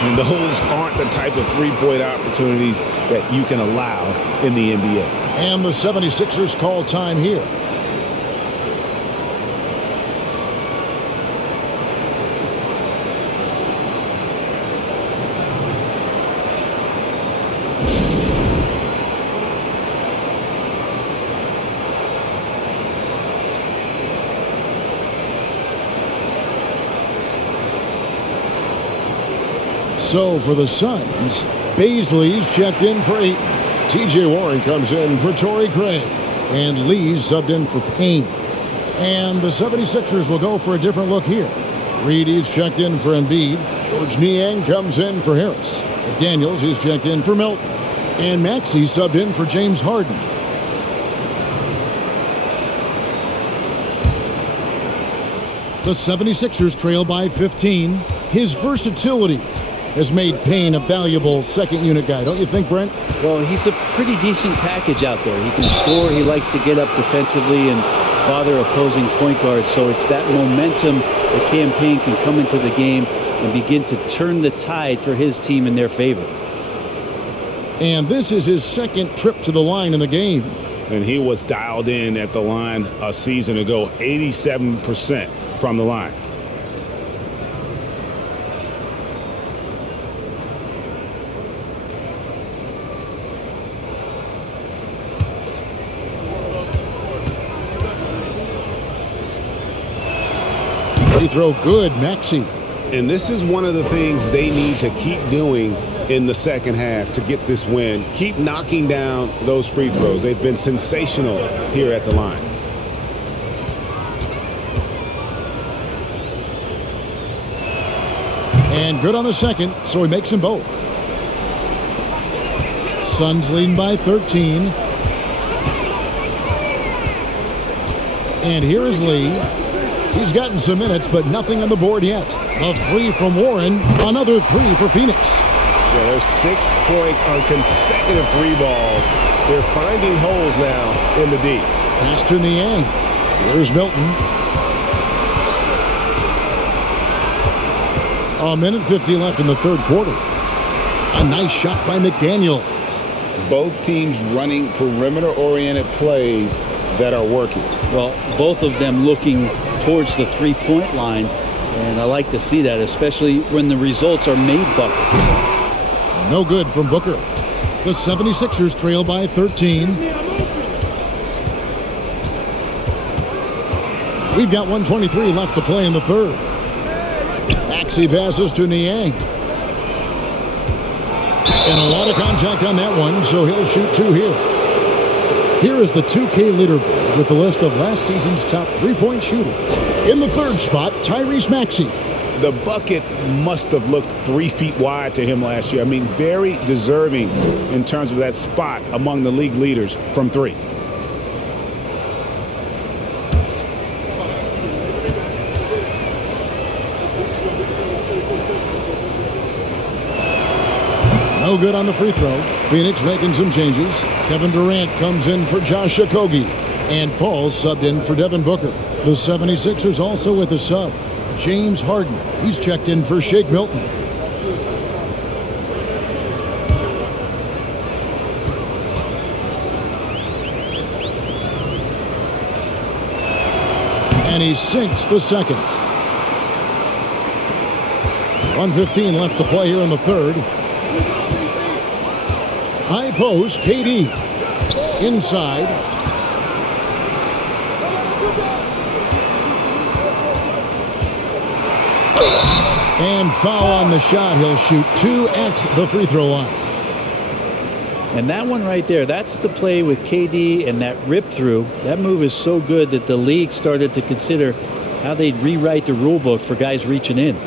And those aren't the type of three-point opportunities that you can allow in the NBA. And the 76ers call time here. So for the Suns, Baisley's checked in for Ayton. T.J. Warren comes in for Torrey Craig. And Lee's subbed in for Payne. And the 76ers will go for a different look here. Reedy's checked in for Embiid. George Niang comes in for Harris. Daniels is checked in for Milton. And Maxey subbed in for James Harden. The 76ers trail by 15. His versatility has made Payne a valuable second-unit guy. Don't you think, Brent? Well, he's a pretty decent package out there. He can score. He likes to get up defensively and bother opposing point guards. So it's that momentum that Cam Payne can come into the game and begin to turn the tide for his team in their favor. And this is his second trip to the line in the game. And he was dialed in at the line a season ago, 87% from the line. throw good. Maxey. And this is one of the things they need to keep doing in the second half to get this win. Keep knocking down those free throws. They've been sensational here at the line. And good on the second, so he makes them both. Suns leading by 13. And here is Lee. He's gotten some minutes, but nothing on the board yet. A three from Warren. Another three for Phoenix. Yeah, there's 6 points on consecutive three balls. They're finding holes now in the D. Pass to Niang. Here's Milton. A minute 50 left in the third quarter. A nice shot by McDaniels. Both teams running perimeter-oriented plays that are working. Well, both of them looking towards the three-point line, and I like to see that, especially when the results are made buckets. No good from Booker. The 76ers trail by 13. We've got 1:23 left to play in the third. Maxey passes to Niang. And a lot of contact on that one, so he'll shoot two here. Here is the 2K leaderboard with the list of last season's top three-point shooters. In the third spot, Tyrese Maxey. The bucket must have looked 3 feet wide to him last year. I mean, very deserving in terms of that spot among the league leaders from three. No good on the free throw. Phoenix making some changes. Kevin Durant comes in for Josh Okogie. And Paul subbed in for Devin Booker. The 76ers also with a sub. James Harden. He's checked in for Shake Milton. And he sinks the second. 1:15 left to play here in the third. High post, KD. Inside. And foul on the shot. He'll shoot 2 at the free throw line. And that one right there, that's the play with KD and that rip through. That move is so good that the league started to consider how they'd rewrite the rule book for guys reaching in.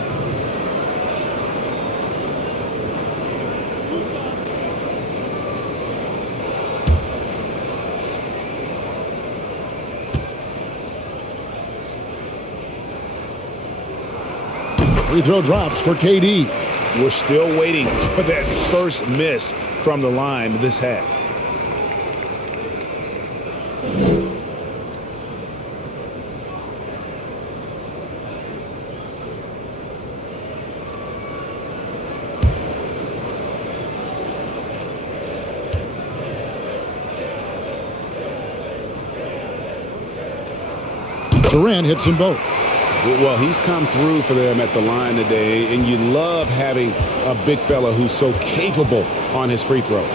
Free throw drops for KD. We're still waiting for that first miss from the line this half. Durant hits them both. Well, he's come through for them at the line today, and you love having a big fella who's so capable on his free throw.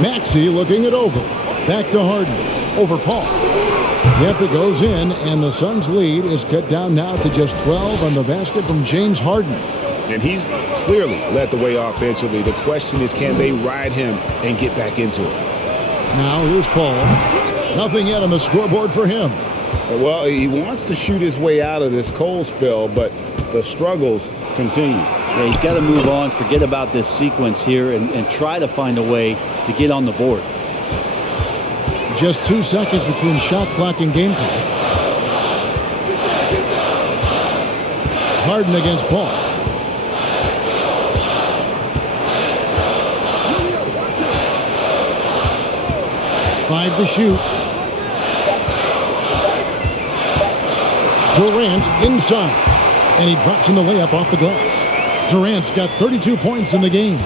Maxey looking it over. Back to Harden. Over Paul. Yep, it goes in, and the Suns' lead is cut down now to just 12 on the basket from James Harden. And he's clearly led the way offensively. The question is, can they ride him and get back into it? Now here's Paul. Nothing yet on the scoreboard for him. Well, he wants to shoot his way out of this cold spell, but the struggles continue. Yeah, he's got to move on, forget about this sequence here, and try to find a way to get on the board. Just 2 seconds between shot clock and game clock. Harden against Paul. Five to shoot. Durant inside. And he drops in the layup off the glass. Durant's got 32 points in the game.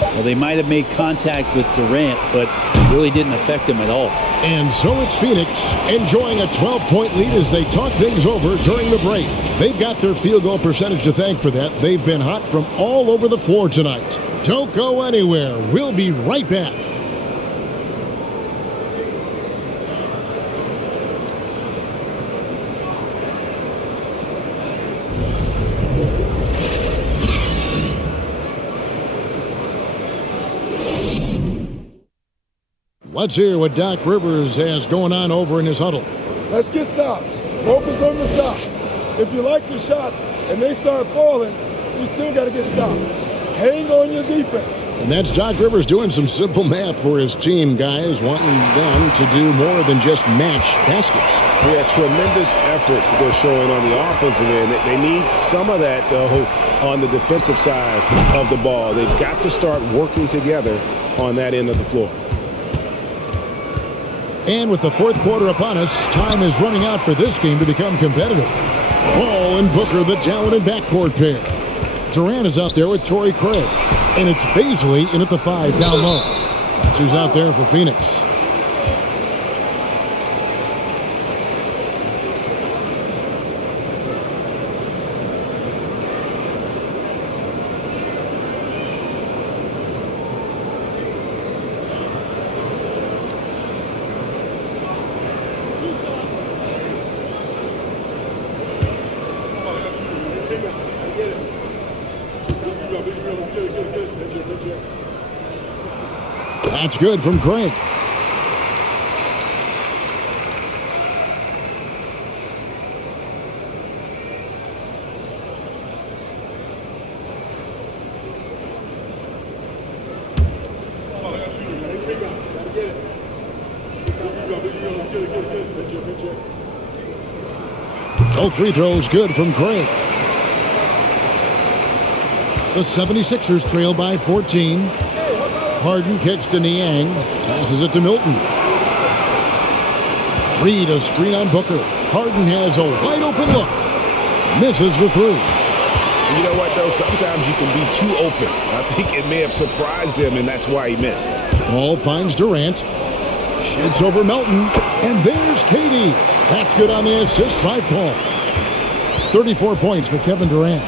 Well, they might have made contact with Durant, but really didn't affect him at all. And so it's Phoenix enjoying a 12-point lead as they talk things over during the break. They've got their field goal percentage to thank for that. They've been hot from all over the floor tonight. Don't go anywhere. We'll be right back. Let's hear what Doc Rivers has going on over in his huddle. Let's get stops. Focus on the stops. If you like your shot and they start falling, you still got to get stopped. Hang on your defense. And that's Doc Rivers doing some simple math for his team, guys, wanting them to do more than just match baskets. Yeah, tremendous effort they're showing on the offensive end. They need some of that, though, on the defensive side of the ball. They've got to start working together on that end of the floor. And with the fourth quarter upon us, time is running out for this game to become competitive. Paul and Booker, the talented backcourt pair. Durant is out there with Torrey Craig. And it's Baisley in at the 5 down low. That's who's out there for Phoenix. That's good from Craig. Both free throws good from Craig. The 76ers trail by 14. Harden kicks to Niang, passes it to Milton. Reed a screen on Booker. Harden has a wide open look. Misses the three. You know what, though? Sometimes you can be too open. I think it may have surprised him, and that's why he missed. Ball finds Durant. Shoots over Melton. And there's KD. That's good on the assist by Paul. 34 points for Kevin Durant.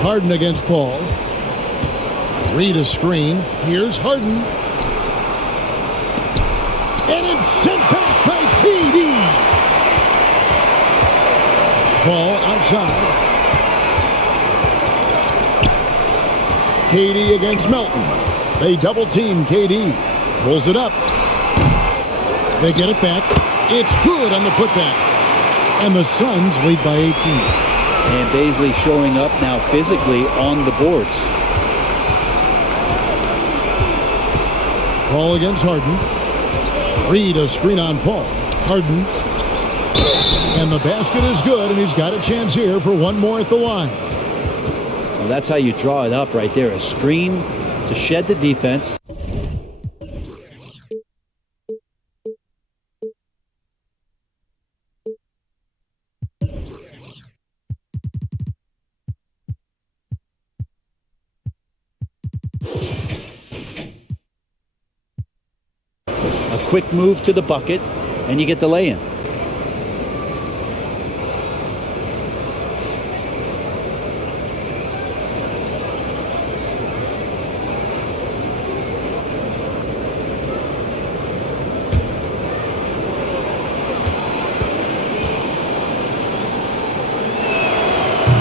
Harden against Paul. Reed a screen. Here's Harden. And it's sent back by KD. Paul outside. KD against Melton. They double team KD. Pulls it up. They get it back. It's good on the putback. And the Suns lead by 18. And Baisley showing up now physically on the boards. Paul against Harden. Reed a screen on Paul. Harden. And the basket is good, and he's got a chance here for one more at the line. Well, that's how you draw it up right there. A screen to shed the defense. Quick move to the bucket, and you get the lay-in.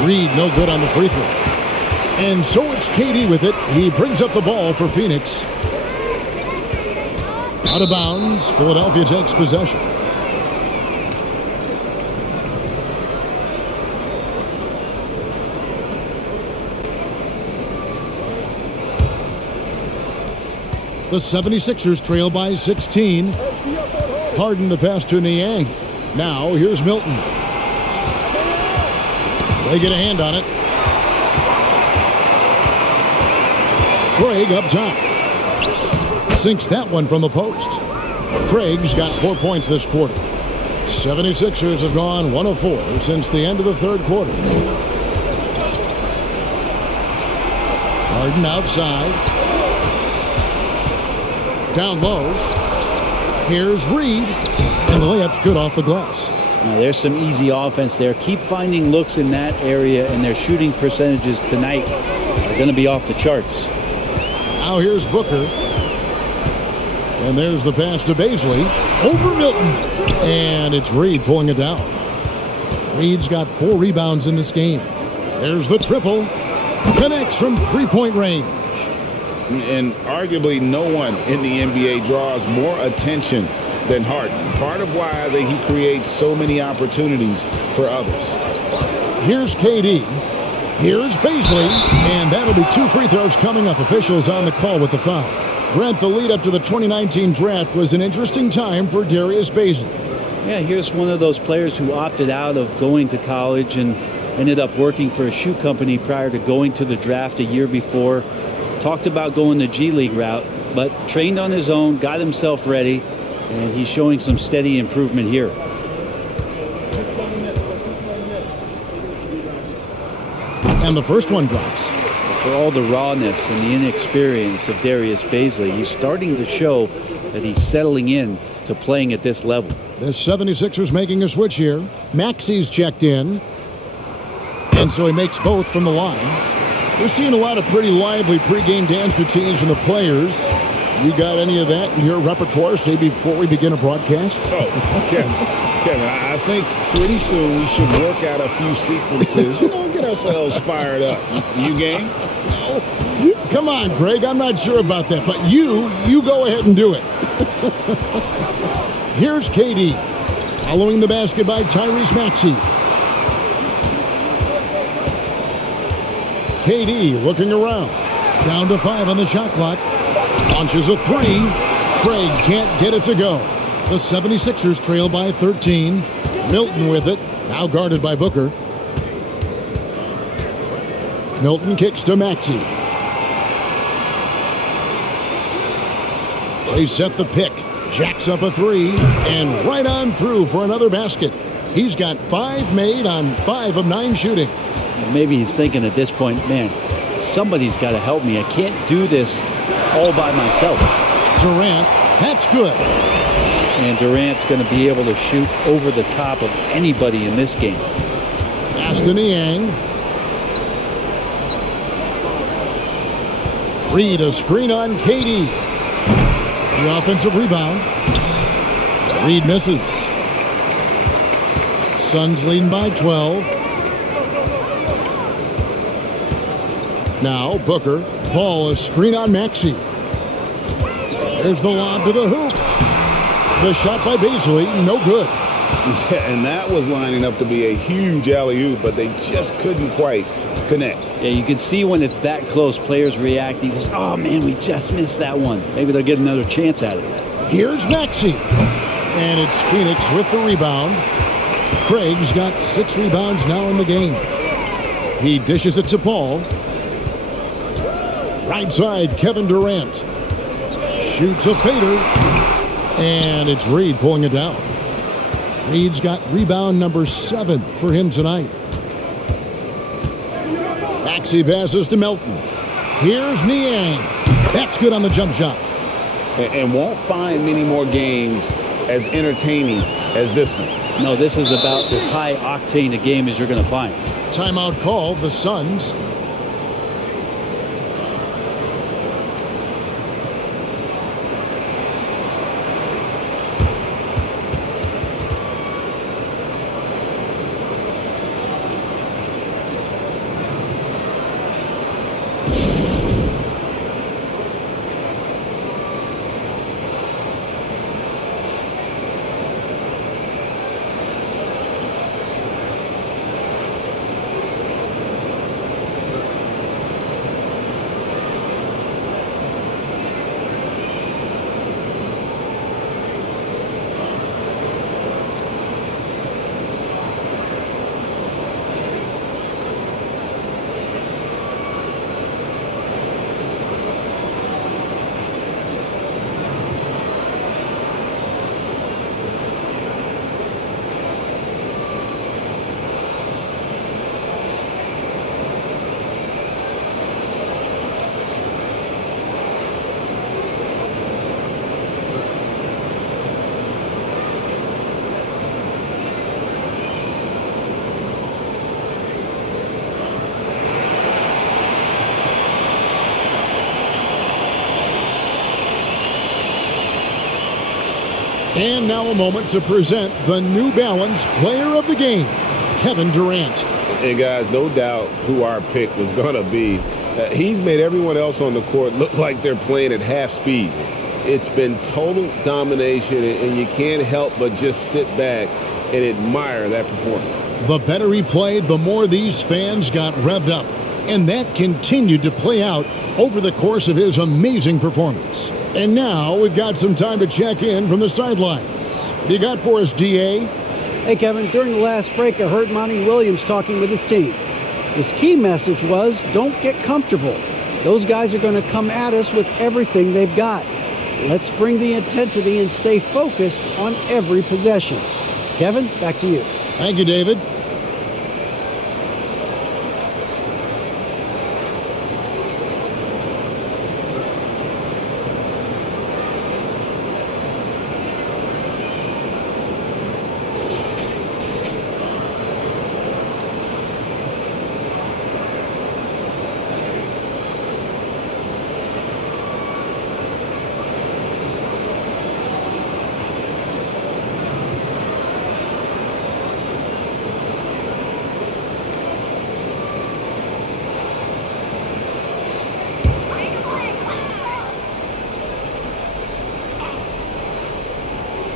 Reed no good on the free throw. And so it's KD with it. He brings up the ball for Phoenix. Out of bounds, Philadelphia takes possession. The 76ers trail by 16. Harden the pass to Niang. Now here's Milton. They get a hand on it. Craig up top. Sinks that one from the post. Craig's got 4 points this quarter. 76ers have gone 1 of 4 since the end of the third quarter. Harden outside. Down low. Here's Reed. And the layup's good off the glass. Now there's some easy offense there. Keep finding looks in that area, and their shooting percentages tonight are going to be off the charts. Now here's Booker. And there's the pass to Baisley. Over Milton. And it's Reed pulling it down. Reed's got 4 rebounds in this game. There's the triple. Connects from three-point range. And arguably no one in the NBA draws more attention than Harden. Part of why he creates so many opportunities for others. Here's KD. Here's Baisley. And that'll be 2 free throws coming up. Officials on the call with the foul. Brent, the lead up to the 2019 draft was an interesting time for Darius Baisley. Yeah, here's one of those players who opted out of going to college and ended up working for a shoe company prior to going to the draft a year before. Talked about going the G League route, but trained on his own, got himself ready, and he's showing some steady improvement here. And the first one drops. For all the rawness and the inexperience of Darius Baisley, he's starting to show that he's settling in to playing at this level. The 76ers making a switch here. Maxi's checked in. And so he makes both from the line. We're seeing a lot of pretty lively pregame dance routines from the players. You got any of that in your repertoire, say, before we begin a broadcast? Oh, Kevin, I think pretty soon we should work out a few sequences, get ourselves fired up. You game? No. Come on, Greg, I'm not sure about that, but you go ahead and do it. Here's KD, following the basket by Tyrese Maxey. KD looking around, down to 5 on the shot clock, launches a 3. Craig can't get it to go. The 76ers trail by 13. Milton with it, now guarded by Booker. Milton kicks to Maxey. They set the pick. Jacks up a 3 and right on through for another basket. He's got 5 made on 5 of 9 shooting. Maybe he's thinking at this point, man, somebody's got to help me. I can't do this all by myself. Durant, that's good. And Durant's going to be able to shoot over the top of anybody in this game. Aston Yang. Reed, a screen on KD. The offensive rebound. Reed misses. Suns leading by 12. Now Booker. Ball, a screen on Maxey. There's the lob to the hoop. The shot by Baisley, no good. Yeah, and that was lining up to be a huge alley-oop, but they just couldn't quite connect. Yeah, you can see when it's that close, players reacting. Just, oh, man, we just missed that one. Maybe they'll get another chance at it. Here's Maxey. And it's Phoenix with the rebound. Craig's got 6 rebounds now in the game. He dishes it to Paul. Right side, Kevin Durant. Shoots a fader. And it's Reed pulling it down. Reed's got rebound number 7 for him tonight. Maxey passes to Melton. Here's Niang. That's good on the jump shot. And won't find many more games as entertaining as this one. No, this is about as high octane a game as you're going to find. Timeout call, the Suns. And now a moment to present the New Balance Player of the Game, Kevin Durant. And guys, no doubt who our pick was going to be. He's made everyone else on the court look like they're playing at half speed. It's been total domination, and you can't help but just sit back and admire that performance. The better he played, the more these fans got revved up. And that continued to play out over the course of his amazing performance. And now we've got some time to check in from the sidelines. You got for us, DA? Hey, Kevin, during the last break, I heard Monty Williams talking with his team. His key message was, don't get comfortable. Those guys are going to come at us with everything they've got. Let's bring the intensity and stay focused on every possession. Kevin, back to you. Thank you, David.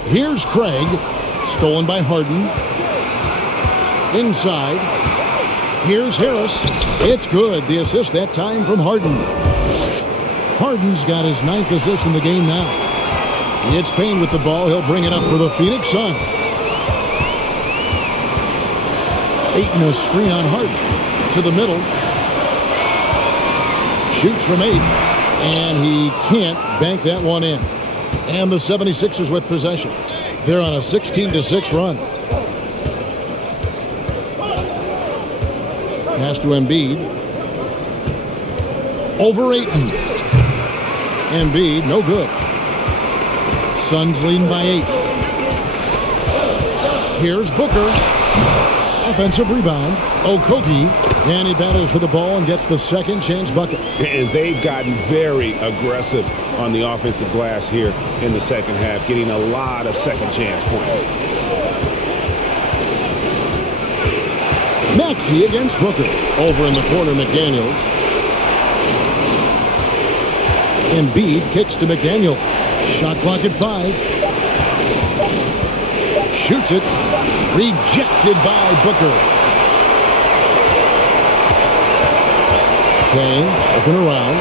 Here's Craig, stolen by Harden. Inside. Here's Harris. It's good. The assist that time from Harden. Harden's got his 9th assist in the game now. He hits Payne with the ball. He'll bring it up for the Phoenix Suns. Ayton a screen on Harden. To the middle. Shoots from 8. And he can't bank that one in. And the 76ers with possession. They're on a 16-6 run. Pass to Embiid. Over Ayton. Embiid, no good. Suns leading by 8. Here's Booker. Offensive rebound. Okogie. And he battles for the ball and gets the second chance bucket. And they've gotten very aggressive on the offensive glass here in the second half, getting a lot of second chance points. Maxey against Booker. Over in the corner, McDaniels. Embiid kicks to McDaniel. Shot clock at 5. Shoots it. Rejected by Booker. Kane looking around.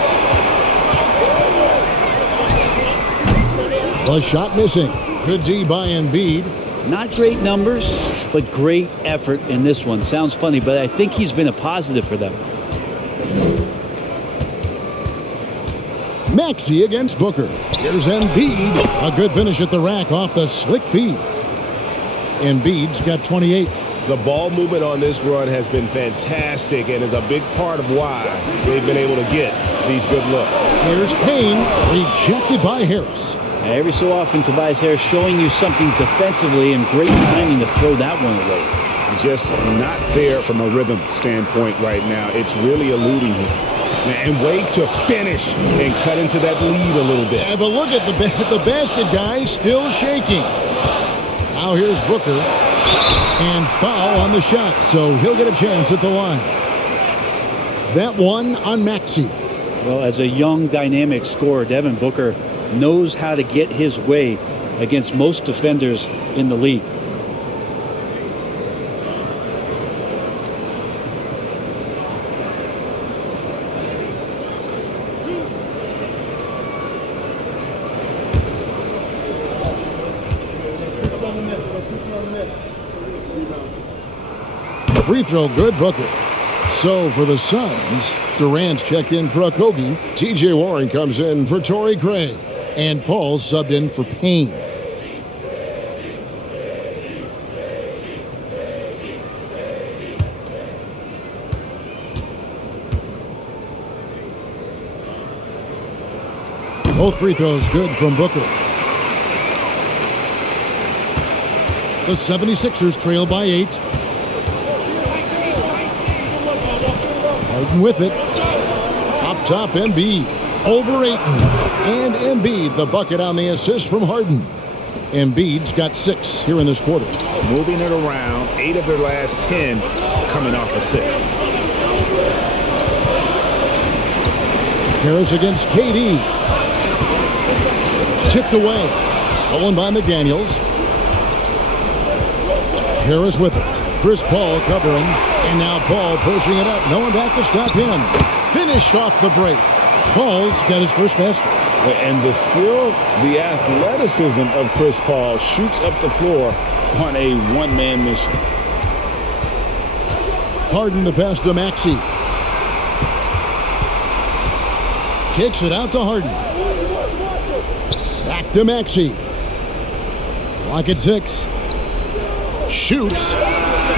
The shot missing. Good D by Embiid. Not great numbers, but great effort in this one. Sounds funny, but I think he's been a positive for them. Maxey against Booker. Here's Embiid. A good finish at the rack off the slick feed. Embiid's got 28. The ball movement on this run has been fantastic and is a big part of why they've been able to get these good looks. Here's Payne, rejected by Harris. Every so often, Tobias Harris showing you something defensively and great timing to throw that one away. Just not there from a rhythm standpoint right now. It's really eluding him. And wait to finish and cut into that lead a little bit. Yeah, but look at the basket guy still shaking. Now here's Booker. And foul on the shot, so he'll get a chance at the line. That one on Maxey. Well, as a young, dynamic scorer, Devin Booker knows how to get his way against most defenders in the league. Free throw good, Booker. So for the Suns, Durant's checked in for Okogie. T.J. Warren comes in for Torrey Craig. And Paul's subbed in for Payne. Both free throws good from Booker. The 76ers trail by 8. Harden with it. Up top, Embiid. Over Ayton. And Embiid, the bucket on the assist from Harden. Embiid's got 6 here in this quarter. Moving it around, 8 of their last 10 coming off assists. Harris against KD. Tipped away. Stolen by McDaniels. Harris with it. Chris Paul covering. And now Paul pushing it up. No one back to stop him. Finished off the break. Paul's got his first basket. And the skill, the athleticism of Chris Paul shoots up the floor on a one-man mission. Harden to pass to Maxey. Kicks it out to Harden. Back to Maxey. Clock at 6. Shoots.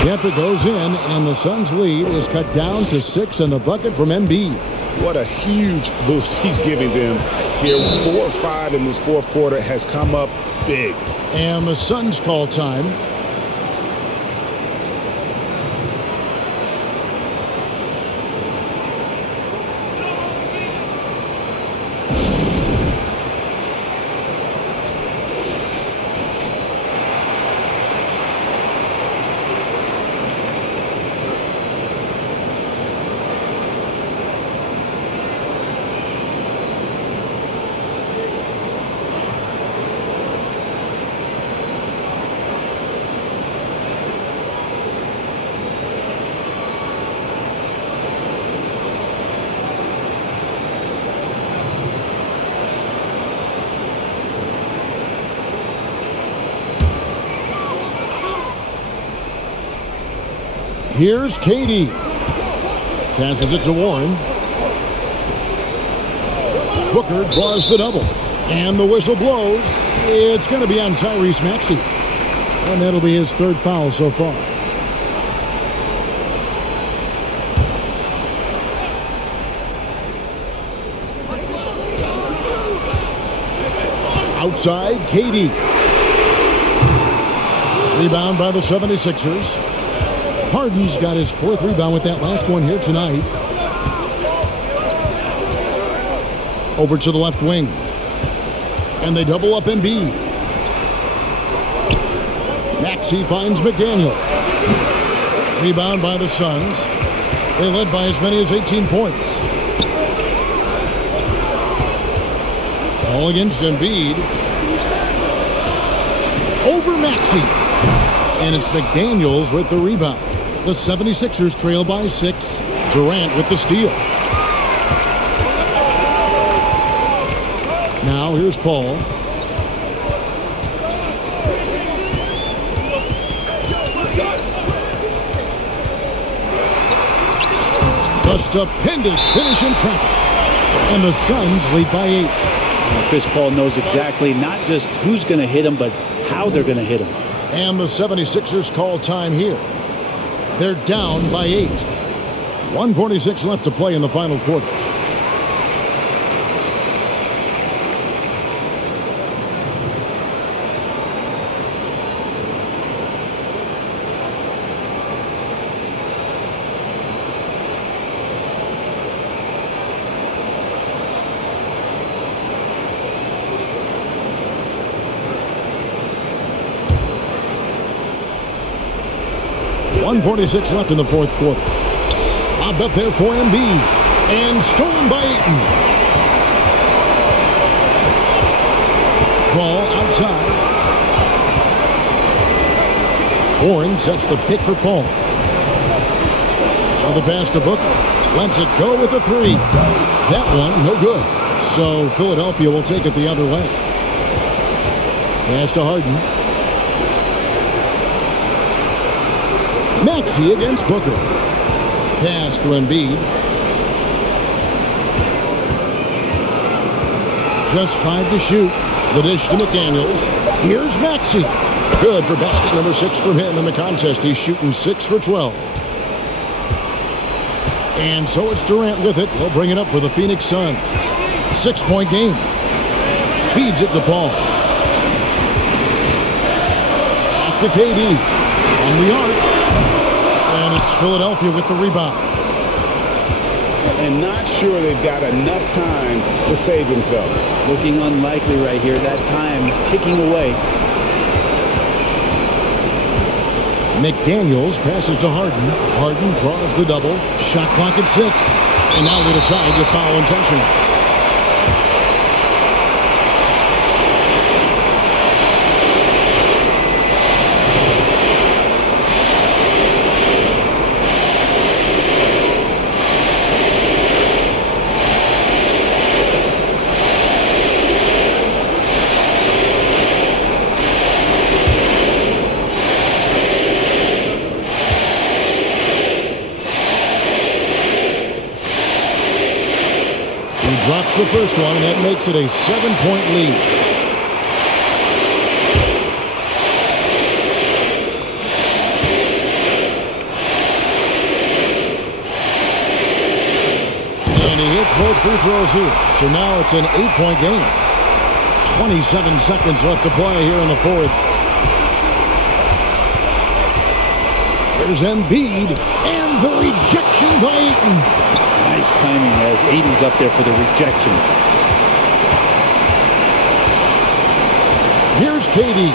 Yep, it goes in, and the Suns' lead is cut down to 6 and the bucket from Embiid. What a huge boost he's giving them here. 4 or 5 in this fourth quarter has come up big. And the Suns call time. Here's KD. Passes it to Warren. Booker draws the double. And the whistle blows. It's going to be on Tyrese Maxey. And that'll be his third foul so far. Outside, KD. Rebound by the 76ers. Harden's got his 4th rebound with that last one here tonight. Over to the left wing. And they double up Embiid. Maxey finds McDaniel. Rebound by the Suns. They led by as many as 18 points. All against Embiid. Over Maxey. And it's McDaniels with the rebound. The 76ers trail by 6. Durant with the steal. Now here's Paul. A stupendous finish in traffic. And the Suns lead by 8. Chris Paul knows exactly not just who's going to hit him, but how they're going to hit him. And the 76ers call time here. They're down by 8. 1:46 left to play in the final quarter. .146 left in the fourth quarter. Lobbed up there for Embiid. And stolen by Ayton. Ball outside. Warren sets the pick for Paul. Now the pass to Booker. Lets it go with a 3. That one, no good. So Philadelphia will take it the other way. Pass to Harden. Maxey against Booker. Pass to Embiid. Just 5 to shoot. The dish to McDaniels. Here's Maxey. Good for basket number 6 from him in the contest. He's shooting 6 for 12. And so it's Durant with it. He'll bring it up for the Phoenix Suns. 6-point game. Feeds it to Paul. Back to KD. On the arc. And it's Philadelphia with the rebound. And not sure they've got enough time to save themselves. Looking unlikely right here. That time ticking away. McDaniels passes to Harden. Harden draws the double. Shot clock at 6. And now they decide to foul intentionally. Drops the first one, and that makes it a 7-point lead. And he hits both free throws here. So now it's an 8-point game. 27 seconds left to play here in the fourth. There's Embiid, and the rejection by Ayton. Nice timing as Aiden's up there for the rejection. Here's KD.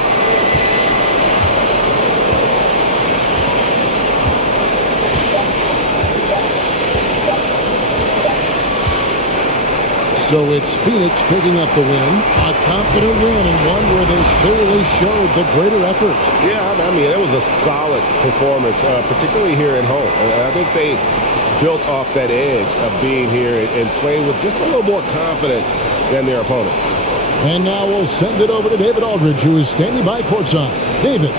So it's Phoenix picking up the win. A confident win, and one where they clearly showed the greater effort. Yeah, I mean, it was a solid performance, particularly here at home. And I think they built off that edge of being here and playing with just a little more confidence than their opponent. And now we'll send it over to David Aldridge, who is standing by courtside. David.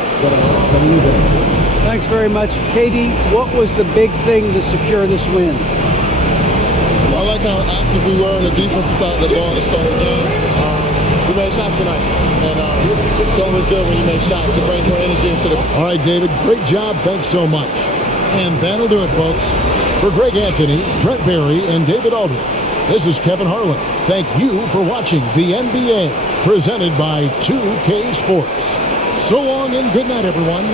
Thanks very much. KD, what was the big thing to secure this win? I like how active we were on the defensive side of the ball to start the game. We made shots tonight, and it's always good when you make shots. It brings more energy into the... All right, David, great job. Thanks so much. And that'll do it, folks. For Greg Anthony, Brett Barry, and David Aldridge, this is Kevin Harlan. Thank you for watching the NBA, presented by 2K Sports. So long and good night, everyone.